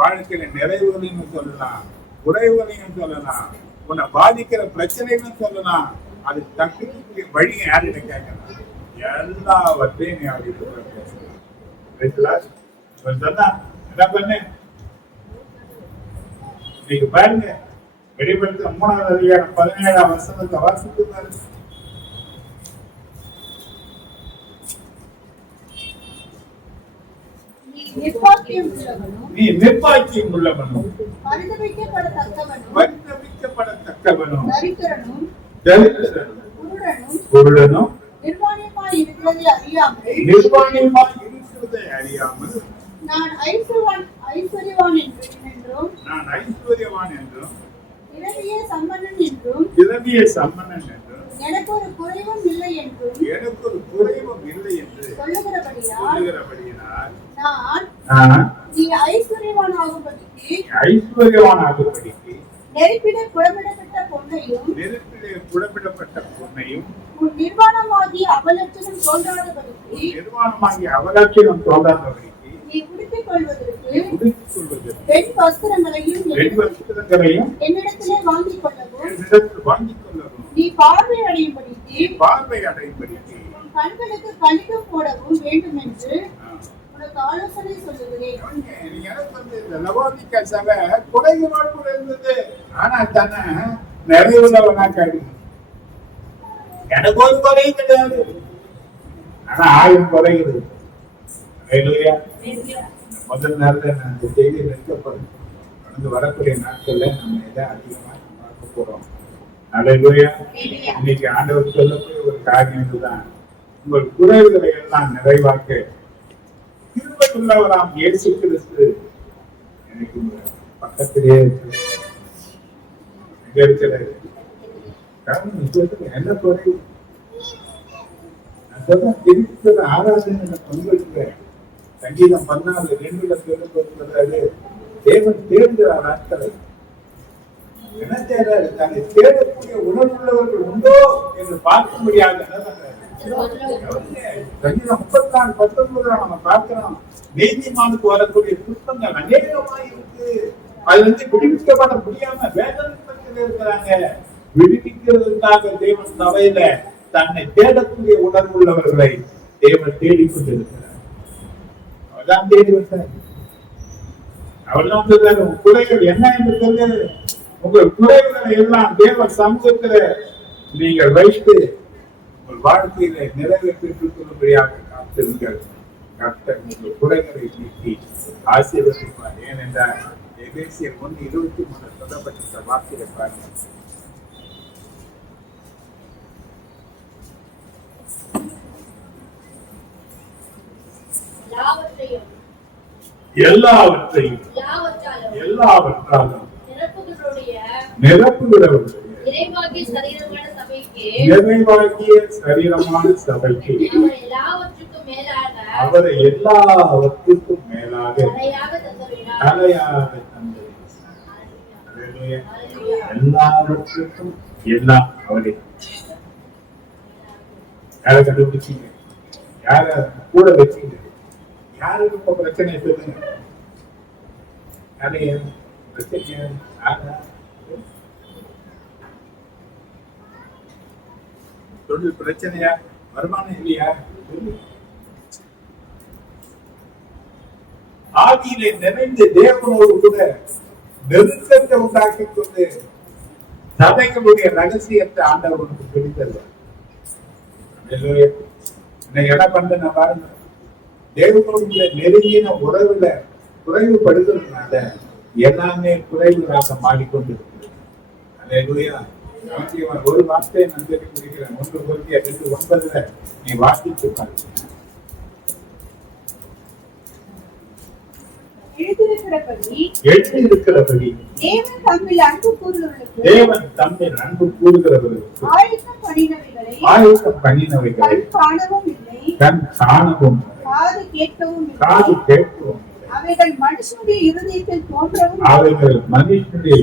வாழ்க்கையில நிறைவுகளையும் சொல்லலாம், குறைவுகளையும் சொல்லலாம், உன்னை பாதிக்கிற பிரச்சனைகளும் சொல்லலாம். அது தப்பிக்க வழி யாருன்னு கேட்கலாம். எல்லாவற்றையும் நீ அவர்கிட்ட பேசலாம். சொன்னா என்ன பண்ணு, இன்னைக்கு பாருங்க, வெளிப்படுத்த 3ஆம் அதிகாரம் 17ஆம் வசனத்தை வாசித்து பாருங்க. நீ நிர்வாகியம் உள்ளவனும் பரிதபிக்கப்படத்தக்கவனும் தரித்திரனும் குருடனும் நிர்வாணியமாய் இருக்கிறதை அறியாமல் நான் ஐஸ்வர்யவான் என்றும் இரவிய சம்பன்னன் என்றும் எனக்கு ஒரு குறைவும் இல்லை என்று சொல்லுகிறபடியால் நான் நீ ஐஸ்வர்யவானாகும்படிக்கு நெருப்பிலே புடமிடப்பட்ட பொன்னையும் உன் நிர்வாணமாகிய அவலட்சணம் தோன்றாதபடிக்கு நீ உடுத்திக் கொள்வதற்கு பெண் வஸ்திரங்களையும் என்னிடத்திலே வாங்கிக் கொள்ளவும் நீ பார்வை அடையும்படிக்கு உன் கண்களுக்கு கணிதம் போடவும் வேண்டும் என்று உனக்கு ஆலோசனை சொல்லுகிறேன். குறைகளோடு கூட இருந்தது, ஆனா தன்னை நிறைவுள்ளவனா காடி. எனக்கு ஒரு குறையும் கிடையாது, ஆனா 1000 குறைகிறது. முதல் நாள்ல நான் இந்த செய்தி நிறுத்தப்படும் கடந்து வரக்கூடிய நாட்கள்ல நம்ம எதை அதிகமா பார்க்க போறோம். அல்லேலூயா. இன்னைக்கு ஆண்டவர் சொல்லக்கூடிய ஒரு காரியம் இதுதான், உங்கள் குறைவுகளை எல்லாம் நிறைவாக்க கிருபை உள்ளவராம் இயேசு கிறிஸ்து எனக்கு பக்கத்திலே இருக்கு. எங்க இருக்கிறது என்ன குறை? திருப்பி ஆராதனை பங்கெடுக்கிறேன். சங்கீதம் 14:2 தேவன் தேடுகிறார் ஆட்களை. என்ன தேடுறாரு? தன்னை தேடக்கூடிய உணர்வுள்ளவர்கள் உண்டோ என்று பார்க்க முடியாது. சங்கீதம் 34:19 நம்ம பார்க்கிறோம். நீதிமானுக்கு வரக்கூடிய குற்றங்கள் அநேகமாக இருக்கு. அது விடுவிக்கப்பட முடியாம வேதனைப்பட்டு இருக்கிறாங்க. விடுவிக்கிறதுக்காக தேவன் சபையில தன்னை தேடக்கூடிய உணர்வுள்ளவர்களை தேவன் தேடிக்கொண்டிருக்கிறார். அவர்தான் தேடி வந்தார். அவர்தான் சொல்றாரு, உங்க குறைகள் என்ன என்று சொல்லு. உங்கள் குறைகளை எல்லாம் தேவ சமூகத்துல நீங்கள் வைத்து உங்கள் வாழ்க்கையில நிறைவேற்றிக் கொள்ளும்படியாக காத்திருங்கள். கர்த்தர் உங்கள் குறைகளை நீக்கி ஆசீர்வதிப்பார். ஏனென்றால் எபேசியர் 1:23 சொல்லப்பட்ட வார்த்தையை பாருங்கள். எல்லாவற்றையும் நிரப்புகிறவருடைய நிறைவாகிய சரீரமான சபைக்கு அவரை எல்லாவற்றுக்கும் மேலாக தலையாக தந்தது. எல்லாவற்றுக்கும் எல்லாம் அவரே. யாரை கண்டுபிடிச்சீங்க? யார கூட வச்சீங்க? யாருக்கு இப்ப பிரச்சனை சொல்லுங்க? நிறைய பிரச்சனை. தொழில் பிரச்சனையா? வருமானம் இல்லையா? ஆவியிலே நிறைந்து தேவனோடு கூட நெருக்கத்தை உண்டாக்கிக் கொண்டு சபைகளுடைய ரகசியத்தை ஆண்டவனுக்கு பிடித்தல்வார். என்ன பண்ற பாருங்க, தேவனுடைய நெருங்கின உறவுல குறைவுபடுகிறதுனால எல்லாமே குறைவுகளாக மாறிக்கொண்டிருக்கிறது. ஒரு வார்த்தையை நான் சொல்லி முடிக்கிறேன். 1 Corinthians 2:9 நீ வாசித்து பாருங்க. எழுதியிருக்கிறபடி தேவன் தம்மில் அன்பு கூறுகிறவர்களுக்கு ஆயத்தம் பண்ணினவைகளை கண் காணவும் காது கேட்கவும் அவைகள் மனுஷனுடைய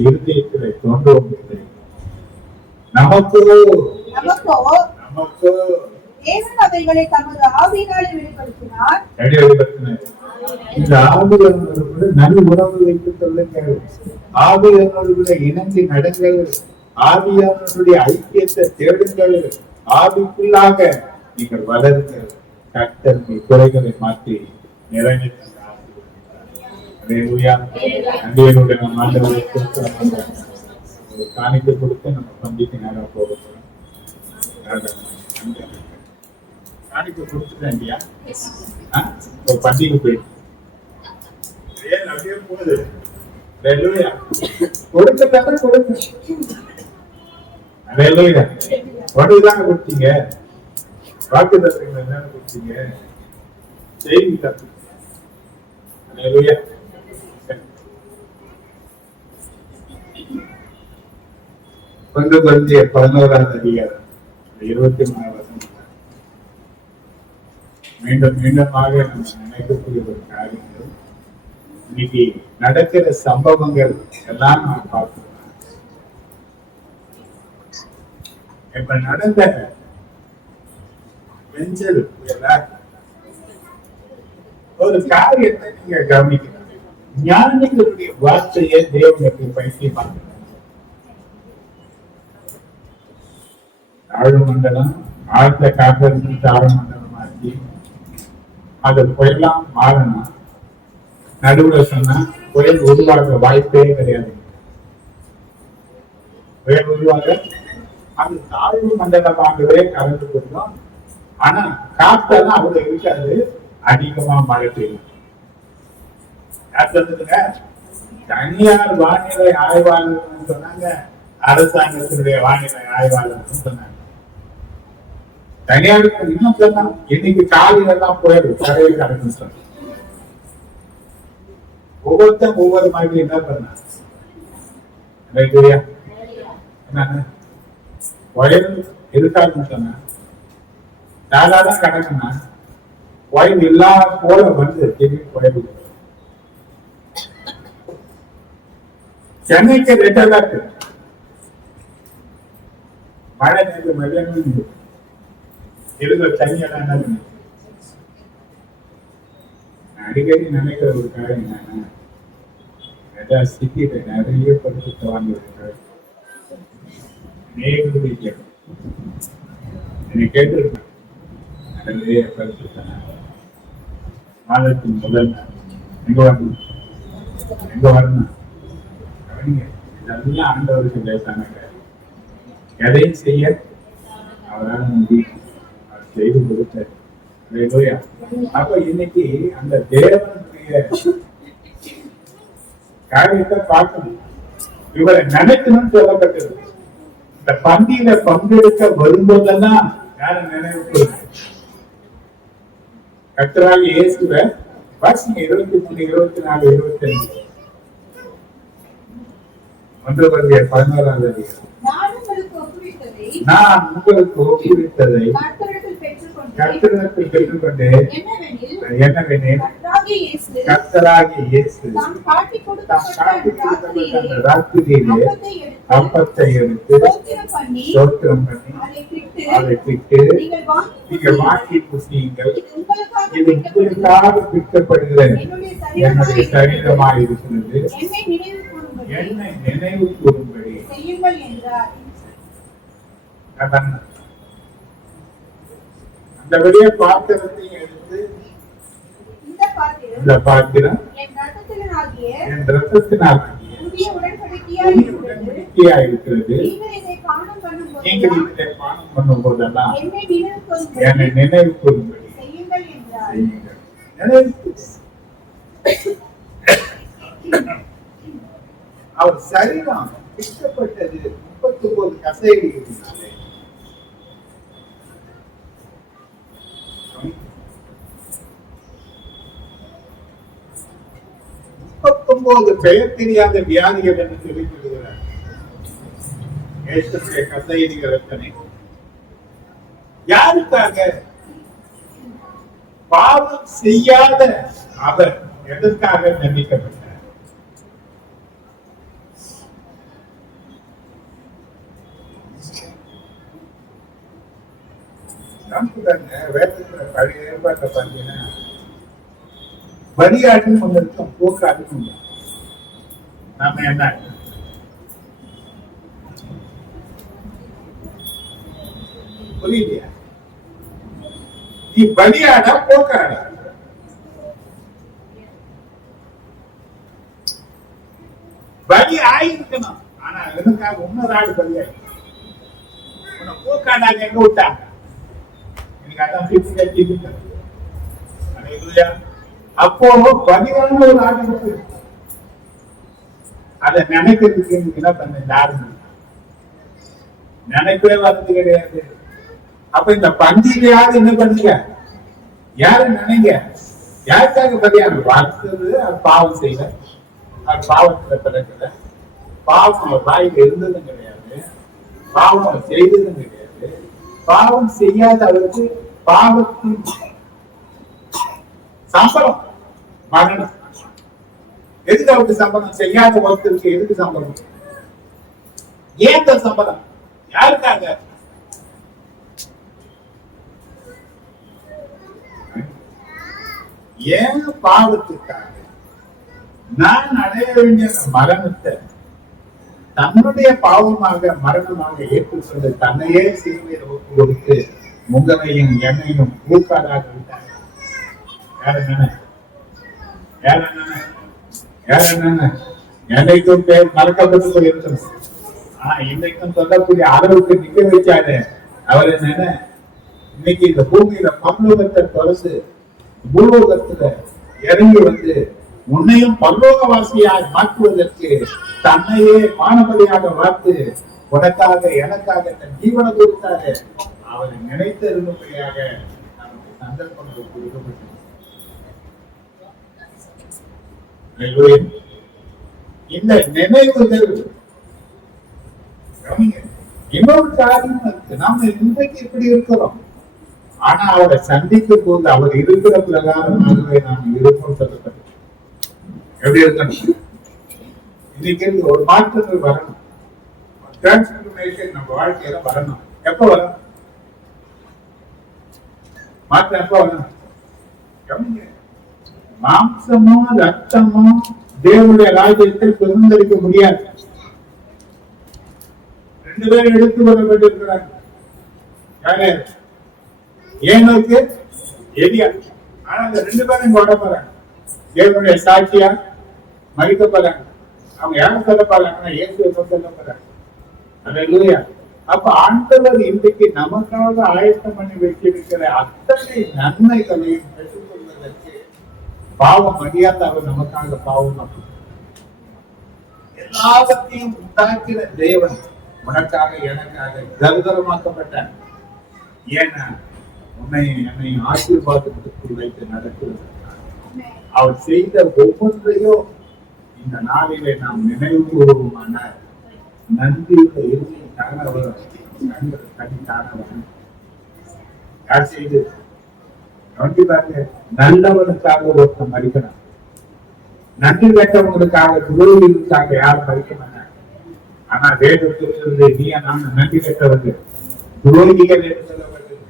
இருதயத்தில் தோன்றவும் இல்லை. நமக்கோ தேவன் அவைகளை தமது ஆவியினாலே வெளிப்படுத்தினார். இந்த ஆவியானவர்களோடு நல் உறவு வைத்துக் கொள்ளுங்கள். ஆவியானவர்களோட இணங்கி நடங்கள். ஆவியானவருடைய ஐக்கியத்தை தேடுங்கள். ஆவிக்குள்ளாக நீங்கள் வளருங்கள். கர்த்தர் குறைகளை மாற்றி நிறைவேற்ற நம் ஆண்டவரை காணிக்கை கொடுத்து நம்ம பண்டிகை நேரம் போகிறோம். காணிக்கை கொடுத்துட்டேன் இல்லையா? பண்டிகை போயிட்டு போகுது. கொடுத்தாங்க கொடுத்தீங்க. வாக்கு தத்துவங்கள் என்னன்னு கொடுத்தீங்க? செய்தி தத்துவம். 1 Corinthians 11:23 மீண்டும் மீண்டுமாக நம்ம நினைக்கக்கூடிய ஒரு காரியங்கள். இன்னைக்கு நடக்கிற சம்பவங்கள் எல்லாம் நான் பார்க்கிறேன். இப்ப நடந்த வெஞ்சல் ஒரு காரியத்தை நீங்க கவனிக்கணும். ஞானிகளுடைய வார்த்தையை தேவனுக்கு பைத்தியமாக தாழ்மண்டலம் ஆழ்ந்த காப்பிற்கு தாழ்மண்டலம் ஆக்கி அது புயலாம் மாறணும். நடுவில் சொன்னா புயல் உருவாக வாய்ப்பே கிடையாது. புயல் உருவாக அது தாழ்வு மண்டலமாகவே கலந்து கொள்ளும். ஆனா காத்தெல்லாம் அவ்வளவு இருக்காது. அதிகமா மழை பெய்யும். யார் சொல்லுங்க? தனியார் வானிலை ஆய்வாளர்கள் சொன்னாங்க, அரசாங்கத்தினுடைய வானிலை ஆய்வாளர்கள் சொன்னாங்க. தனியாருக்கு இன்னும் சொன்னா இன்னைக்கு காலையில எல்லாம் போயிடும் கரையில் கடந்து சொன்னாங்க. ஒவ்வொருத்தரும் ஒவ்வொரு மாதிரி என்ன பண்ணாங்க என்ன வயல் எதுக்காகன்னு சொன்னா தாராதான் கிடக்குன்னா வயல் எல்லா போல வந்து வயல் சென்னைக்கு ரெட் அலர்ட் மழை நேற்று மதியானம் இருக்கிற தண்ணியெல்லாம் என்ன பண்ணு அடிக்கடி நினைக்கிற ஒரு காரியம் என்னன்னா ஏதாவது சிட்டியில நிறைய பரிசுத்த வாங்கியிருக்காரு என்னை கேட்டிருக்கேன் நிறைய பரிசுத்த மாதத்தின் முதல் எங்க வரணும் இதெல்லாம் ஆண்டவருக்கு லேசான காரியம் எதையும் செய்ய அவரால் முடியும் அவர் செய்து கொடுத்தார். அப்ப இன்னைக்கு அந்த தேவனுடைய காரியத்தை பார்க்கணும். இவரை நினைக்கணும்னு சொல்லப்பட்டது. இந்த பந்தியில பங்கெடுக்க வரும்போதெல்லாம் யார நினைவு கர்த்தராகிய இயேசுவை வாசிங்க 23, 24, 25 1 Corinthians 11 அதிகாரம். நான் உங்களுக்கு ஒப்புவித்ததை கர்த்தரிடத்தில் பெற்றுக்கொண்டு என்னவெனில் கர்த்தராகிய இயேசு தாம் காட்டிக் கொடுக்கப்பட்ட அந்த ராத்திரியிலே அப்பத்தை எடுத்து ஸ்தோத்திரம் பண்ணி அதை பிட்டு நீங்கள் வாங்கி புசியுங்கள், இது உங்களுக்காக பிற்கப்படுகிற என்னுடைய சரீரமாக இருக்கிறது, என்னை நினைவு கூறும்படி செய்யுங்கள் என்றார். அந்த வழியை பாத்திரத்தையும் எடுத்து இந்த பாத்திரம் என் ரத்தத்தினாகிய புதிய உடன்படிக்கையா இருக்கிறது. நீங்கள் இதை பானம் பண்ணும் போதெல்லாம் என்னை நினைவு கூறும்படி செய்யுங்கள். அவர் சரீரம் பிக்கப்பட்டது 39 கசைகளினாலே. 39 பெயர் தெரியாத வியாதிகள் என்று சொல்லி சொல்லுகிறார். கசைகள் எத்தனை? யாருக்காக? பாவம் செய்யாத அவர் எதற்காக தண்டிக்கப்பட்டார்? வேதத்துல பழைய ஏற்பாட்டை பார்த்தீங்கன்னா பலியாடும் ஒன்று இருக்கும், போக்காடும் ஒன்று. நாம என்ன புரியலையா? நீ பலியாடா போக்காடா? பலி ஆயிருக்கணும், ஆனா எனக்காக இன்னொரு ஆடு பலியாயிருக்கு. உன்னை போக்காடாங்க எங்க விட்டாங்க? அப்போ பதிவான ஒரு ஆடு இருக்கு, அதை நினைக்கிறதுக்கு என்ன பண்ண யாருன்னு நினைக்கவே வர்றது கிடையாது. அப்ப இந்த பந்தியிலையாவது என்ன பண்ணுங்க, யாரு நினைங்க, யாருக்காக பதியான வளர்த்தது? அது பாவம் செய்யல, அது பாவத்துல பிறக்கல, பாவம் அவர் வாயில இருந்ததும் கிடையாது, பாவம் அவர் செய்ததும் கிடையாது. பாவம் செய்யாத அவருக்கு பாவத்தின் சம்பளம் மரணம். எதுக்கு அவருக்கு சம்பளம்? செய்யாத ஒருத்தருக்கு எதுக்கு சம்பளம்? ஏன் சம்பளம்? யாருக்காக? ஏன் பாவத்துக்காக நான் அடைய வேண்டிய மரணத்தை தன்னுடைய பாவமாக மரணமாக ஏற்றுக்கொண்டு தன்னையே சிலுவையில் ஒப்பு கொடுத்து முகமையும் எண்ணெயும் பூக்காடாக விட்டார். என்னைக்கும் பேர் மறக்கப்பட்டு போயிருக்கணும். ஆனா இன்னைக்கும் சொல்லக்கூடிய அளவுக்கு நிக்க வச்சாரு. அவர் என்ன இன்னைக்கு இந்த பூமியில பரலோகத்தை தொலைச்சு பூலோகத்துல இறங்கி வந்து உன்னையும் பரலோகவாசியாய் மாற்றுவதற்கு தன்னையே மானபலியாக பார்த்து உனக்காக எனக்காக தன் ஜீவனை கொடுத்தாரு. அவரை நினைத்திருந்தபடியாக நமக்கு சந்தர்ப்பங்கள் கொடுக்கப்பட்டது. இந்த நினைவுகள் இன்னொரு காரியம் இருக்கு. நாம இன்றைக்கு இப்படி இருக்கிறோம், ஆனா அவரை சந்திக்கும் போது அவர் இருக்கிற பிரகாரமாகவே நாம் இருப்போம் சொல்லப்படும். எப்படி இருக்கணும்? இன்னைக்கு ஒரு மாற்றங்கள் வரணும், டிரான்ஸ்பர்மேஷன் நம்ம வாழ்க்கையில வரணும். எப்ப வரணும் மாற்றம்? எப்ப வரணும்? மாம்சமோ ரத்தமோ தேவனுடைய ராஜ்யத்தை சுதந்திரிக்க முடியாது. 2 பேரும் எடுத்து வரப்பட்டிருக்கிறாங்க. யாரு? ஏனோக்கு, எலியா. ஆனா அந்த 2 பேரும் கொட போறாங்க, தேவனுடைய சாட்சியா மறிக்க போறாங்க. அவங்க யாரும் சொல்ல போறாங்கன்னா இயேசுவை சொல்ல போறாங்க. அல்லேலூயா. அப்ப ஆண்டவர் இன்றைக்கு நமக்காக ஆயத்தம் பண்ணி வைத்திருக்கிற அத்தனை நன்மைகளையும் பெற்றுக் கொள்வதற்கு பாவம் அறியாத அவர் நமக்காக பாவம் எல்லாவற்றையும் உண்டாக்கிற தேவன் உனக்காக எனக்காக கருதரமாக்கப்பட்டார். ஏன்னா உன்னை என்னை ஆசீர்வாதத்துக்குள் வைத்து நடக்கிறது. அவர் செய்த ஒவ்வொன்றையும் இந்த நாளிலே நாம் நினைவு கூறுவோமானால் நன்றியுள்ள இறுதியின் காரணவர் யார் செய்து நல்லவனுக்காக ஒருத்தன் மறிக்கணும். நன்றி பெற்றவங்களுக்காக துரோகிகளுக்காக யாரும் மறிக்க மாட்டாங்க. ஆனா வேதத்திலிருந்து நீ நான் நன்றி பெற்றவர்கள் துரோகிகள் என்று சொல்லப்பட்டது.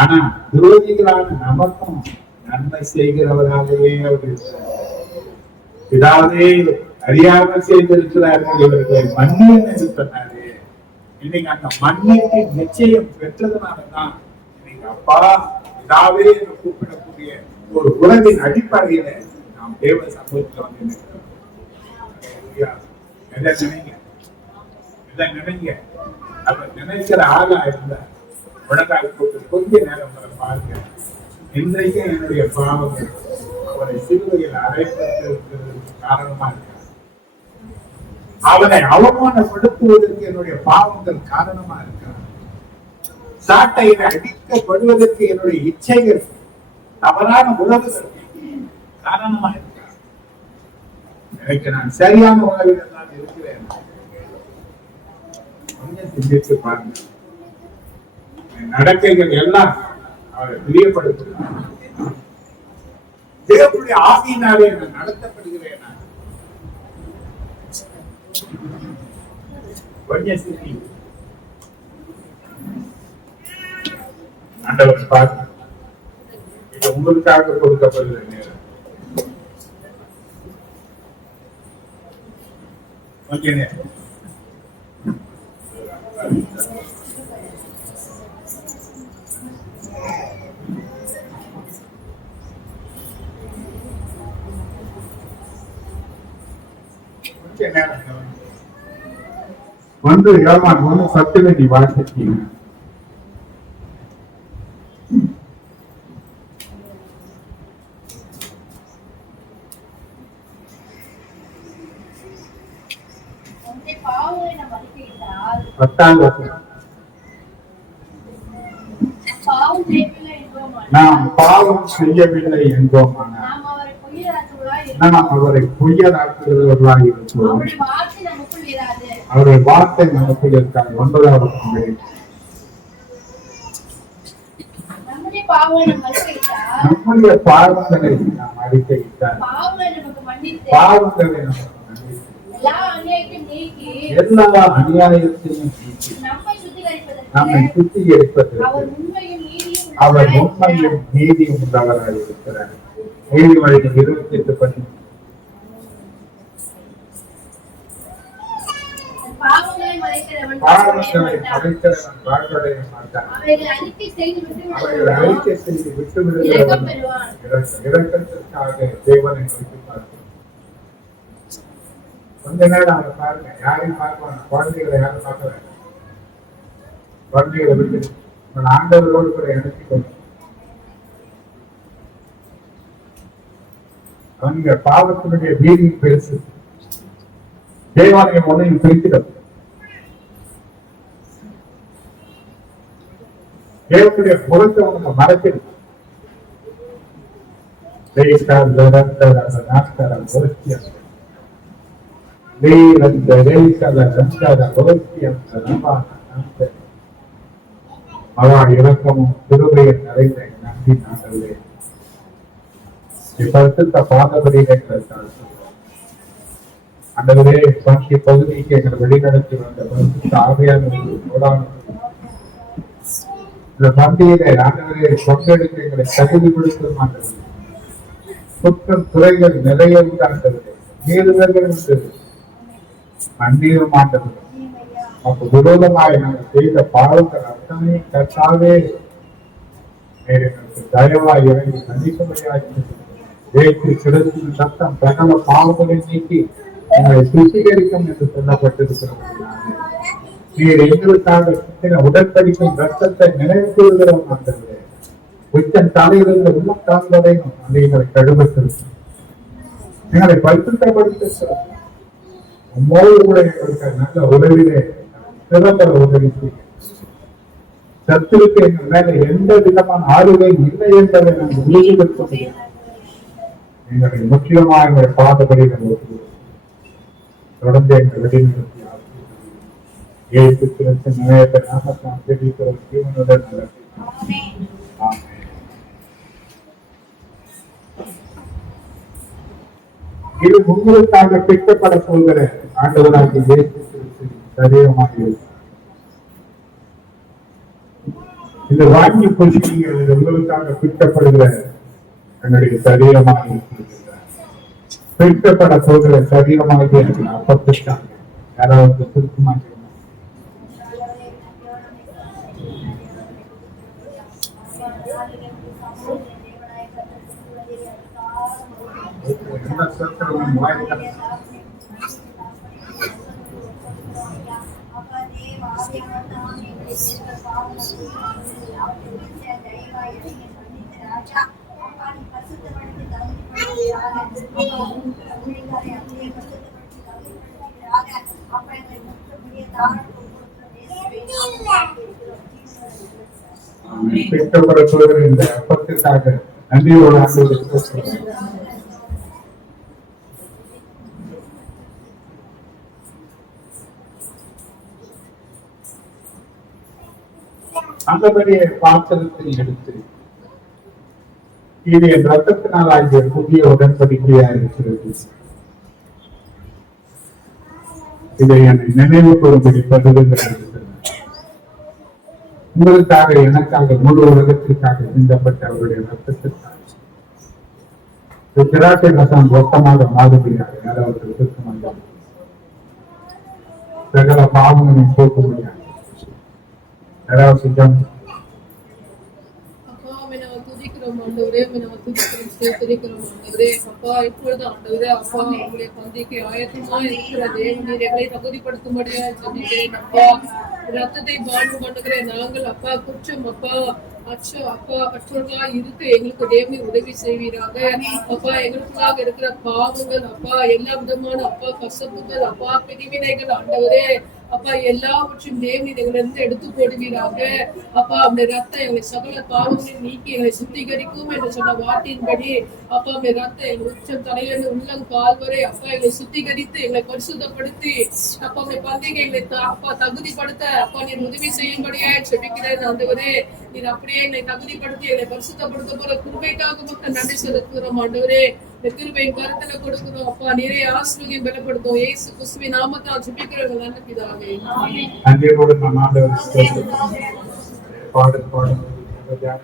ஆனா துரோகிகளான நமக்கும் நன்மை செய்கிறவராகவே அவர் இதாவது அறியாமல் செய்திருக்கிறார்கள், இவர்களை மன்னியும் என்று சொன்னாரு. இன்னைக்கு அந்த மன்னிப்பு நிச்சயம் பெற்றதுனாலதான் இன்னைக்கு அப்பா இதாவே என்று கூப்பிடக்கூடிய ஒரு உறவின் அடிப்படையில நாம் தேவ சமூகத்தில் வந்து நிற்கிறோம். எதை நினைங்க அப்ப நினைக்கிற ஆளா இருந்தா உலகாய் போட்டு கொஞ்ச நேரம் பாருங்க. இன்றைக்கு என்னுடைய பாவங்கள் அவரை சிலுவையில் அறைப்பதற்கு காரணமா இருக்க, அவனை அவமானப்படுத்துவதற்கு என்னுடைய பாவங்கள் காரணமா இருக்கிறார். சாட்டையில அடிக்கப்படுவதற்கு என்னுடைய இச்சைகள் தவறான உறவுகள் காரணமா இருக்கிறார். எனக்கு நான் சரியான உறவில் தான் இருக்கிறேன். கொஞ்சம் சிந்தித்து பாருங்க. நடக்கைகள் எல்லாம் அவரை பிரியப்படுத்துகிறார். தேவனுடைய ஆவியினாலே நான் நடத்தப்படுகிறேன். கொஞ்சம் சிந்தி ஆண்டவர் பார்த்து இது உங்களுக்காக கொடுக்கப்படுகிற நேரம். கொஞ்ச நேரம் ஒன்று யோவான் 1:10 நீ வாசித்தீங்க. பத்தாம் வசனம். நாம் பாவம் செய்யவில்லை என்போமானால் நாம் அவரை பொய்யராக்குகிறவர்களாக இருக்கிறோம். அவருடைய வார்த்தை நமக்குள் இருக்காது. 9வது நம்முடைய பாவங்களை நாம் அறிக்கையிட்டால் பாவங்களை எல்லா அநியாயத்தையும் நம்மை சுத்திகரிப்பது அவர் உண்மையும் நீதியும் உள்ளவராக இருக்கிறார். நீதிமொழிகள் 28:10. பாவங்களை மறைக்கிறவன் வாழ்வடைய மாட்டான். அவைகளை அறிக்கை செய்து விட்டு விடுகிறவன் இரக்கத்திற்காக தேவனை நோக்கி பார்ப்பான். கொஞ்ச நேரம் அதை பாருங்க. யாரையும் பார்ப்பாங்க, குழந்தைகளை யாரும் பார்க்கல. குழந்தைகளை விட்டு உங்கள் ஆண்டவரோடு கூட இணைச்சிக்கொண்டு அவங்க பாவத்தினுடைய வீதியும் பெருசு. தேவாலயம் ஒன்றையும் பிரிக்கிறது. தேவனுடைய முகத்தை உனக்கு மறைக்கிறது. இறக்கமும் திருவையை நிறைந்த நம்பி நாங்களே பரிசுத்த பாதபடியிலே அந்தவரே சாட்சிய பகுதிக்கு எங்களை வெளிநடத்தி வந்த பரிசுத்த ஆவியானவர்கள் இந்த பந்தியிலே ஆண்டவரே பங்கெடுத்து எங்களை தகுதிப்படுத்தும் ஆண்டவரே குற்றம் குறைகள் நிறைய உண்டாண்டவரே மீறுதல்கள் உண்டு அந்நீரும் ஆண்டவரே அப்ப விரோதமாய் நாங்கள் செய்த பாவங்கள் அத்தனை கட்டாவே எங்களுக்கு தயவாய் இறங்கி மன்னிக்கும்படியாகி வேற்று கிடத்தில் சத்தம் சகல பாவங்களை நீக்கி எங்களை சுத்திகரிக்கும் என்று சொல்லப்பட்டிருக்கிறது. நீர் எங்களுக்காக உடற்படிக்கும் ரத்தத்தை நினைவு கூறுகிறோம். ஆண்டவரே உச்சன் தலையிலிருந்து உள்ளக்கால் வரையும் அதை எங்களை கழுவத்திருக்கும், எங்களை பரிசுத்தப்படுத்த உம்மோடு கூட எங்களுக்கு நல்ல உறவிலே சிறந்த உதவி செய்யும். சத்துருக்கு எங்கள் மேல எந்த விதமான ஆளுகை இல்லை என்பதை நாங்கள் உறுதிப்படுத்த முடியும். எங்களை முற்றிலுமாக எங்களை பாதபடி நம்ம தொடர்ந்து எங்கள் வெளிநிறுத்தி ஏழு நிலையத்தை நாமத்தான் தெரிவிக்கிற ஜீவனுடன் இது உங்களுக்காக பிக்கப்பட போகிற ஆண்டவராக இயேசு சரீரமாக இருக்கும். இந்த வாங்கி பொசிஷன் உங்களுக்காக பிற்கப்படுகிற என்னுடைய சரீரமாக இருக்கிறார். பிற்கப்பட போகிற சரீரமாக இருக்கிற அப்பத்திற்காக யாராவது சுருக்கமாக பிற்கப்பட இந்த அப்பத்திற்காக நன்றியோடு அந்தபடிய பாத்திரத்தை எடுத்து இது என் ரத்தத்தினால் ஆகிய புதிய உடன்படிக்கையா இருக்கிறது, இதை என்னை நினைவு கூறும்படி படுகிறது. உங்களுக்காக எனக்காக முழு உலகத்திற்காக சிந்தப்பட்ட அவருடைய ரத்தத்திற்காக திராட்சை ரசம் ரொக்கமாக மாறுபடியாக யாராவது சுத்தமாக சகல பாவங்களை போக்க முடியாது. ஆண்டவரே அப்பா இப்பொழுது ஆண்டவரே அப்பா உங்களுடைய பந்திக்கு ஆயத்தமா இருக்கிற தேவன் எங்களை தகுதிப்படுத்தும்படியா ஜெபிக்கிறேன். அப்பா ரத்தத்தை பாண்டு பண்ணுகிறேன் நாங்கள் அப்பா குற்றம் அப்பா அச்சோ அப்பா அற்றோர்களா இருக்க எங்களுக்கு தேவனை உதவி செய்வீராக. அப்பா எங்களுக்காக இருக்கிற பாவங்கள் அப்பா எல்லா விதமான அப்பா கசப்புகள் அப்பா பிரிவினைகள் ஆண்டவரே அப்பா எல்லாவற்றையும் தேவன் எங்களிருந்து எடுத்து போடுவீராக. அப்பா அந்த ரத்தம் எங்களை சகல பாவங்களை நீக்கி எங்களை சுத்திகரிக்கும் என்று சொன்ன வார்த்தையின்படி அப்பா அந்த ரத்தம் எங்கள் உச்சம் தலையிலிருந்து உள்ளம் கால் வரை அப்பா எங்களை சுத்திகரித்து எங்களை பரிசுத்தப்படுத்தி அப்பா அந்த பந்திகை எங்களை அப்பா தகுதிப்படுத்த அப்பா நீர் உதவி செய்யும்படியா செபிக்கிறேன். ஆண்டவரே நீர் அப்படியே என்னை தகுதிப்படுத்தி என்னை பரிசுத்தப்படுத்த போற கிருபைக்காக மக்கள் நன்றி செலுத்துகிறோம். ஆண்டவரே இந்த கிருபை கருத்துல கொடுக்கிறோம். அப்பா நிறைய ஆசிரியம் பலப்படுத்தும். இயேசு கிறிஸ்துவின் நாமத்தால் ஜெபிக்கிறவங்க நல்ல பிதாவே. அன்றையோடு நாம் ஆண்டவர் பாடல் பாடும் தேவனே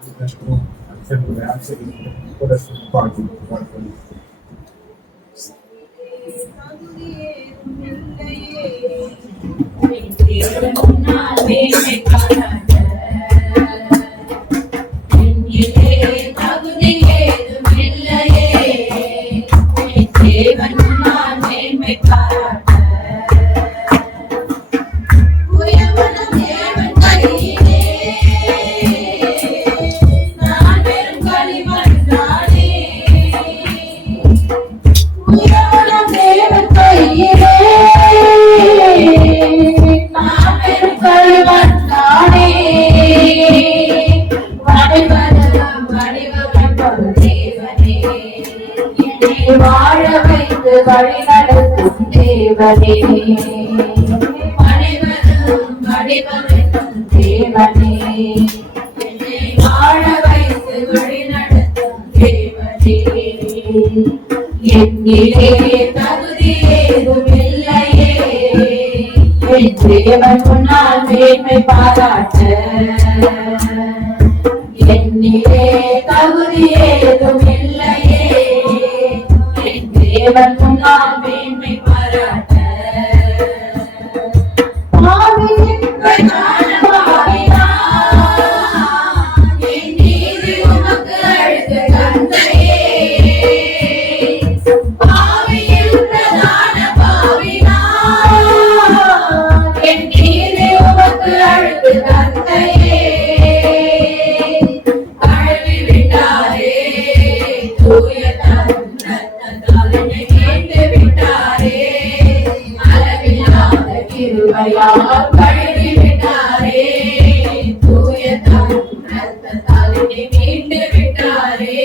வாழ வைத்து வழி நடத்தும் தேவனே, அனைவரும் வடிவமைக்கும் தேவனே, என்னை வாழ வைத்து வழி நடத்தும் தேவனே, என்னிலே தகுதி ஏதுமில்லையே, என் தேவன் முன்னால் மேன்மை பாராட்ட, என்னிலே தகுதி ஏதுமில்லையே, என் தேவன் முன்னால் மேன்மை பாராட்ட, பாவியின் பிரதான பாவினான், என் நீதி உமக்கு அழுத்த தந்தையே, பாவியின் பிரதான பாவினான், என் நீதி உமக்கு அழுத்த தந்தையே, கழுவி விட்டாரே தூய ரத்தத்தால் என்னை மீட்டு விட்டாரே, அளவில்லாத கிருபையால் கழுவி விட்டாரே, தூய ரத்தத்தால் என்னை மீட்டு விட்டாரே,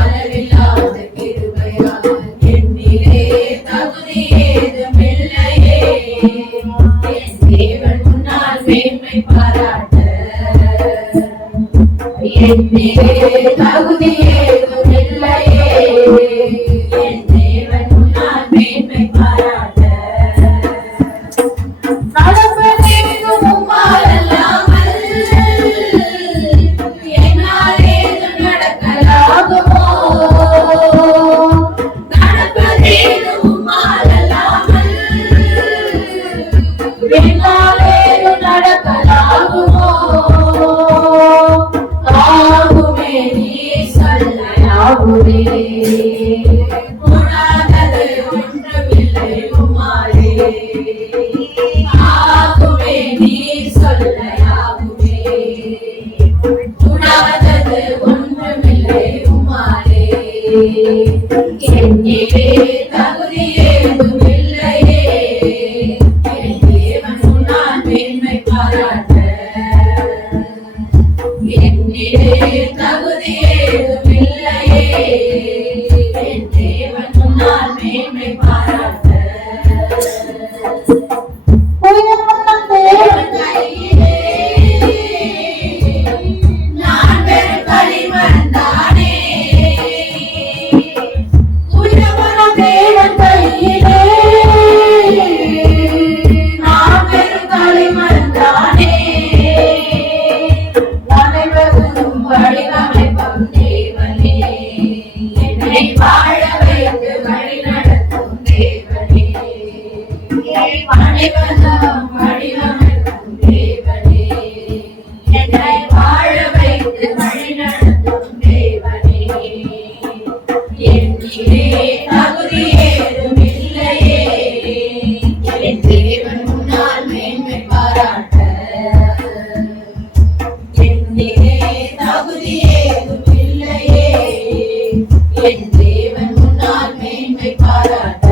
அளவில்லாத கிருபையால் என்னிலே தகுதி ஏதுமில்லையே, என் தேவன் முன்னால் மேன்மை பாராட்ட, என்னிலே தகுதி ஏதுமில்லையே, என் தேவன் முன்னால் மேன்மை பாராட்ட, நடப்பதேதும் உம்மால் அல்லாமல் என்னால் ஏதும் நடக்கலாகுமோ, நடப்பதேதும் உம்மால் அல்லாமல் என்னால் ஏதும் நடக்கலாகுமோ, ஆகுமே நீ சொல்ல ஆகுமே, கூடாதது ஒன்றுமில்லை உம்மாலே, ஆகுமே நீ சொல்ல ஆகுமே, கூடாதது ஒன்றுமில்லை உம்மாலே, என்னிலே தகுதி ஏதுமில்லையே, என் தேவன் முன்னால் மேன்மை பாராட்ட, என்னிலே தகுதி ஏதுமில்லையே, என் தேவன் முன்னால் மேன்மை பாராட்ட, உயர்ந்த தேவன் கையிலே நான் வெறும் களிமண்தானே, உயர்ந்த தேவன் கையிலே நான் வெறும் களிமண்தானே, அனைவரும் வடிவமைக்கும் தேவனே, என்னை வாழ வைத்து வழி நடத்தும் தேவனே, அனைவரும் வடிவமைக்கும் தேவனே, என்னை வாழ வைத்து வழி நடத்தும் தேவனே, என்னிலே தகுதி ஏதுமில்லையே, என் தேவன் முன்னால் மேன்மை பாராட்ட, என்னிலே தகுதி ஏதுமில்லையே, என் தேவன் முன்னால் மேன்மை பாராட்ட,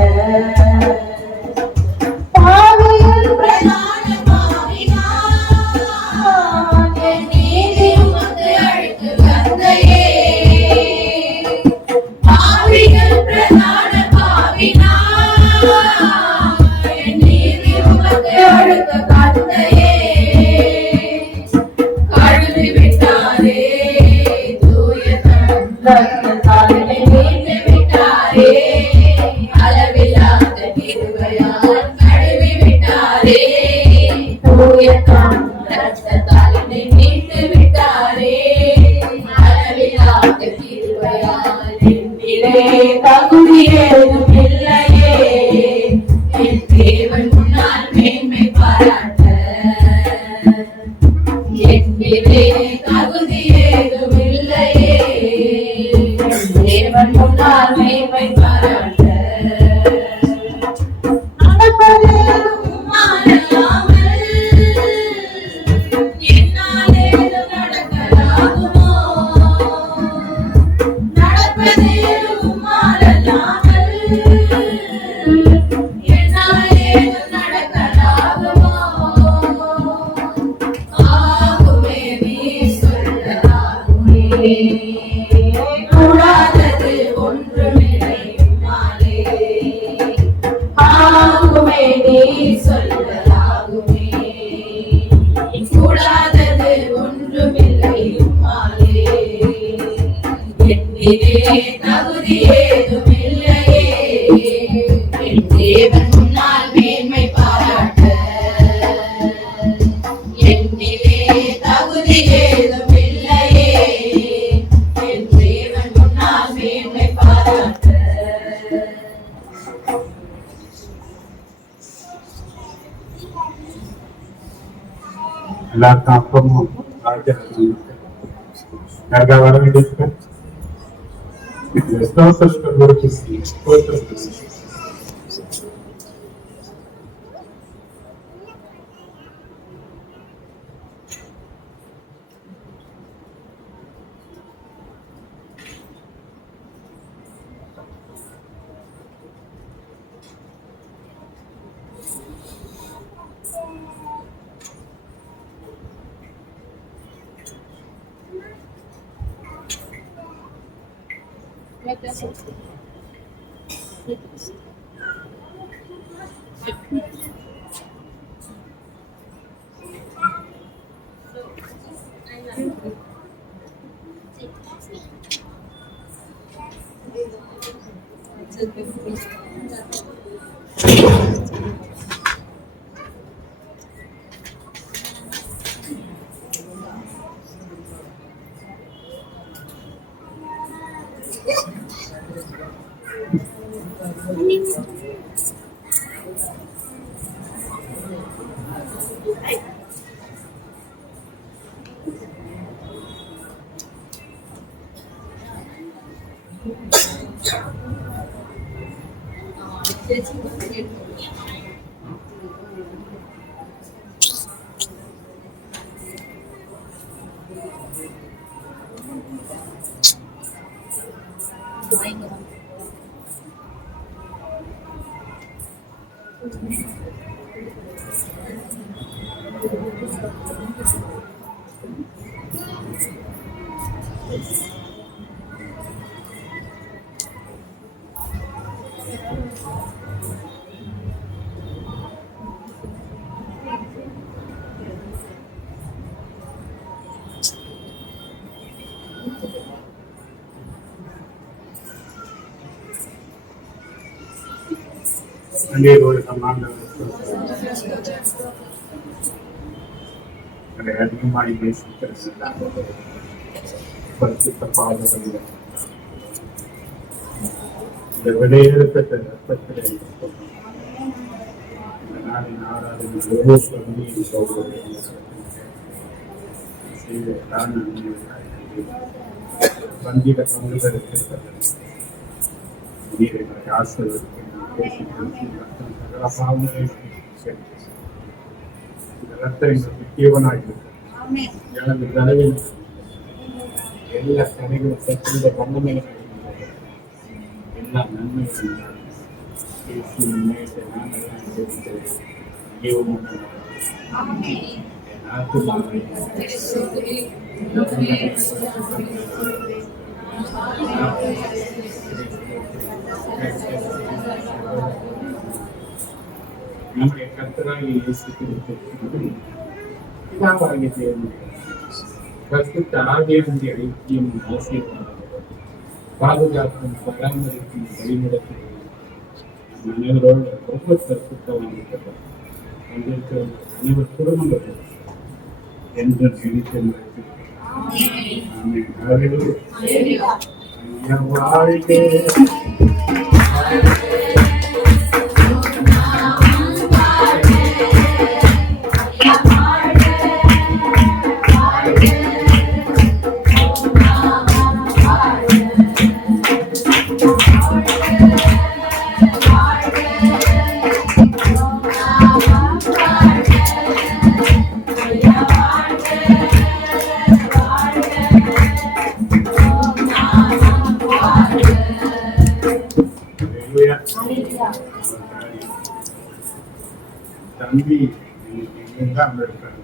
பாவியின் பிரதான பாவினான், என் நீதி உமக்கு அழுத்த தந்தையே, பாவியின் பிரதான பாவினான், என் நீதி உமக்கு அழுத்த தந்தையே, கழுவி விட்டாரே தூய ரத்தத்தால் என்னை மீட்டு விட்டாரே, அளவில்லாத கிருபையால் கழுவி விட்டாரே, தூய ரத்தத்தால் என்னை மீட்டு விட்டாரே, அளவில்லாத கிருபையால் என்னிலே தகுதி ஏதுமில்லையே, என் தேவன் முன்னால் மேன்மை பாராட்ட, என்னிலே தகுதி ஏதுமில்லையே, என் தேவன் முன்னால் மேன்மை பாராட்ட, நடப்பதேதும் உம்மால் அல்லாமல் என்னால் ஏதும் நடக்கலாகுமோ, நடப்பதேதும் உம்மால் அல்லாமல் என்னால் ஏதும் நடக்கலாகுமோ, ஆகுமே நீ சொல்ல ஆகுமே, கூடாதது ஒன்றுமில்லை தகுதி ஏதுமில்லையே. என் தேவன் முன்னால் மேன்மை பாராட்ட என்னிலே தகுதி ஏதுமில்லையே. என் தேவன் முன்னால் மேன்மை பாராட்ட எல்லாருக்கும் அப்பமும் யாருக்கா வர வேண்டியிருக்கு? ஸ்தோத்திரம் ஒரு கிறிஸ்து, ஸ்தோத்திரம் கிறிஸ்து. அதிகமாய் பரிசுத்த பாதங்கள் இந்த விலையேறப்பட்ட ரத்தத்திலே இந்த நாளின் ஆராதனை ஒவ்வொரு பகுதியும் செய்த பந்திட பங்குகளுக்கு ஆசிரியர் சகல பாவங்களையும் இந்த ரத்தம் எங்களுக்கு தீவனாக எனது தலைவில் எல்லா கரைகளும் சற்று வண்ணமே எல்லா நன்மைகளும் நம்முடைய கர்த்தராகிய இயேசு கிறிஸ்து பிதாவாகிய தேவன் பரிசுத்த ஆவியானவருடைய ஐக்கியமும் ஆசீர்வாதமும் பாதுகாப்பும் பராமரிப்பும் வழிநடத்தும் அனைவரோடு ஒவ்வொரு பரிசுத்தவான்கள் வந்திருக்கிற அனைவர் குடும்பங்களும் என்று நினைத்து வாழ்க்கை தம்பி எங்கெல்லாம் இருக்காங்க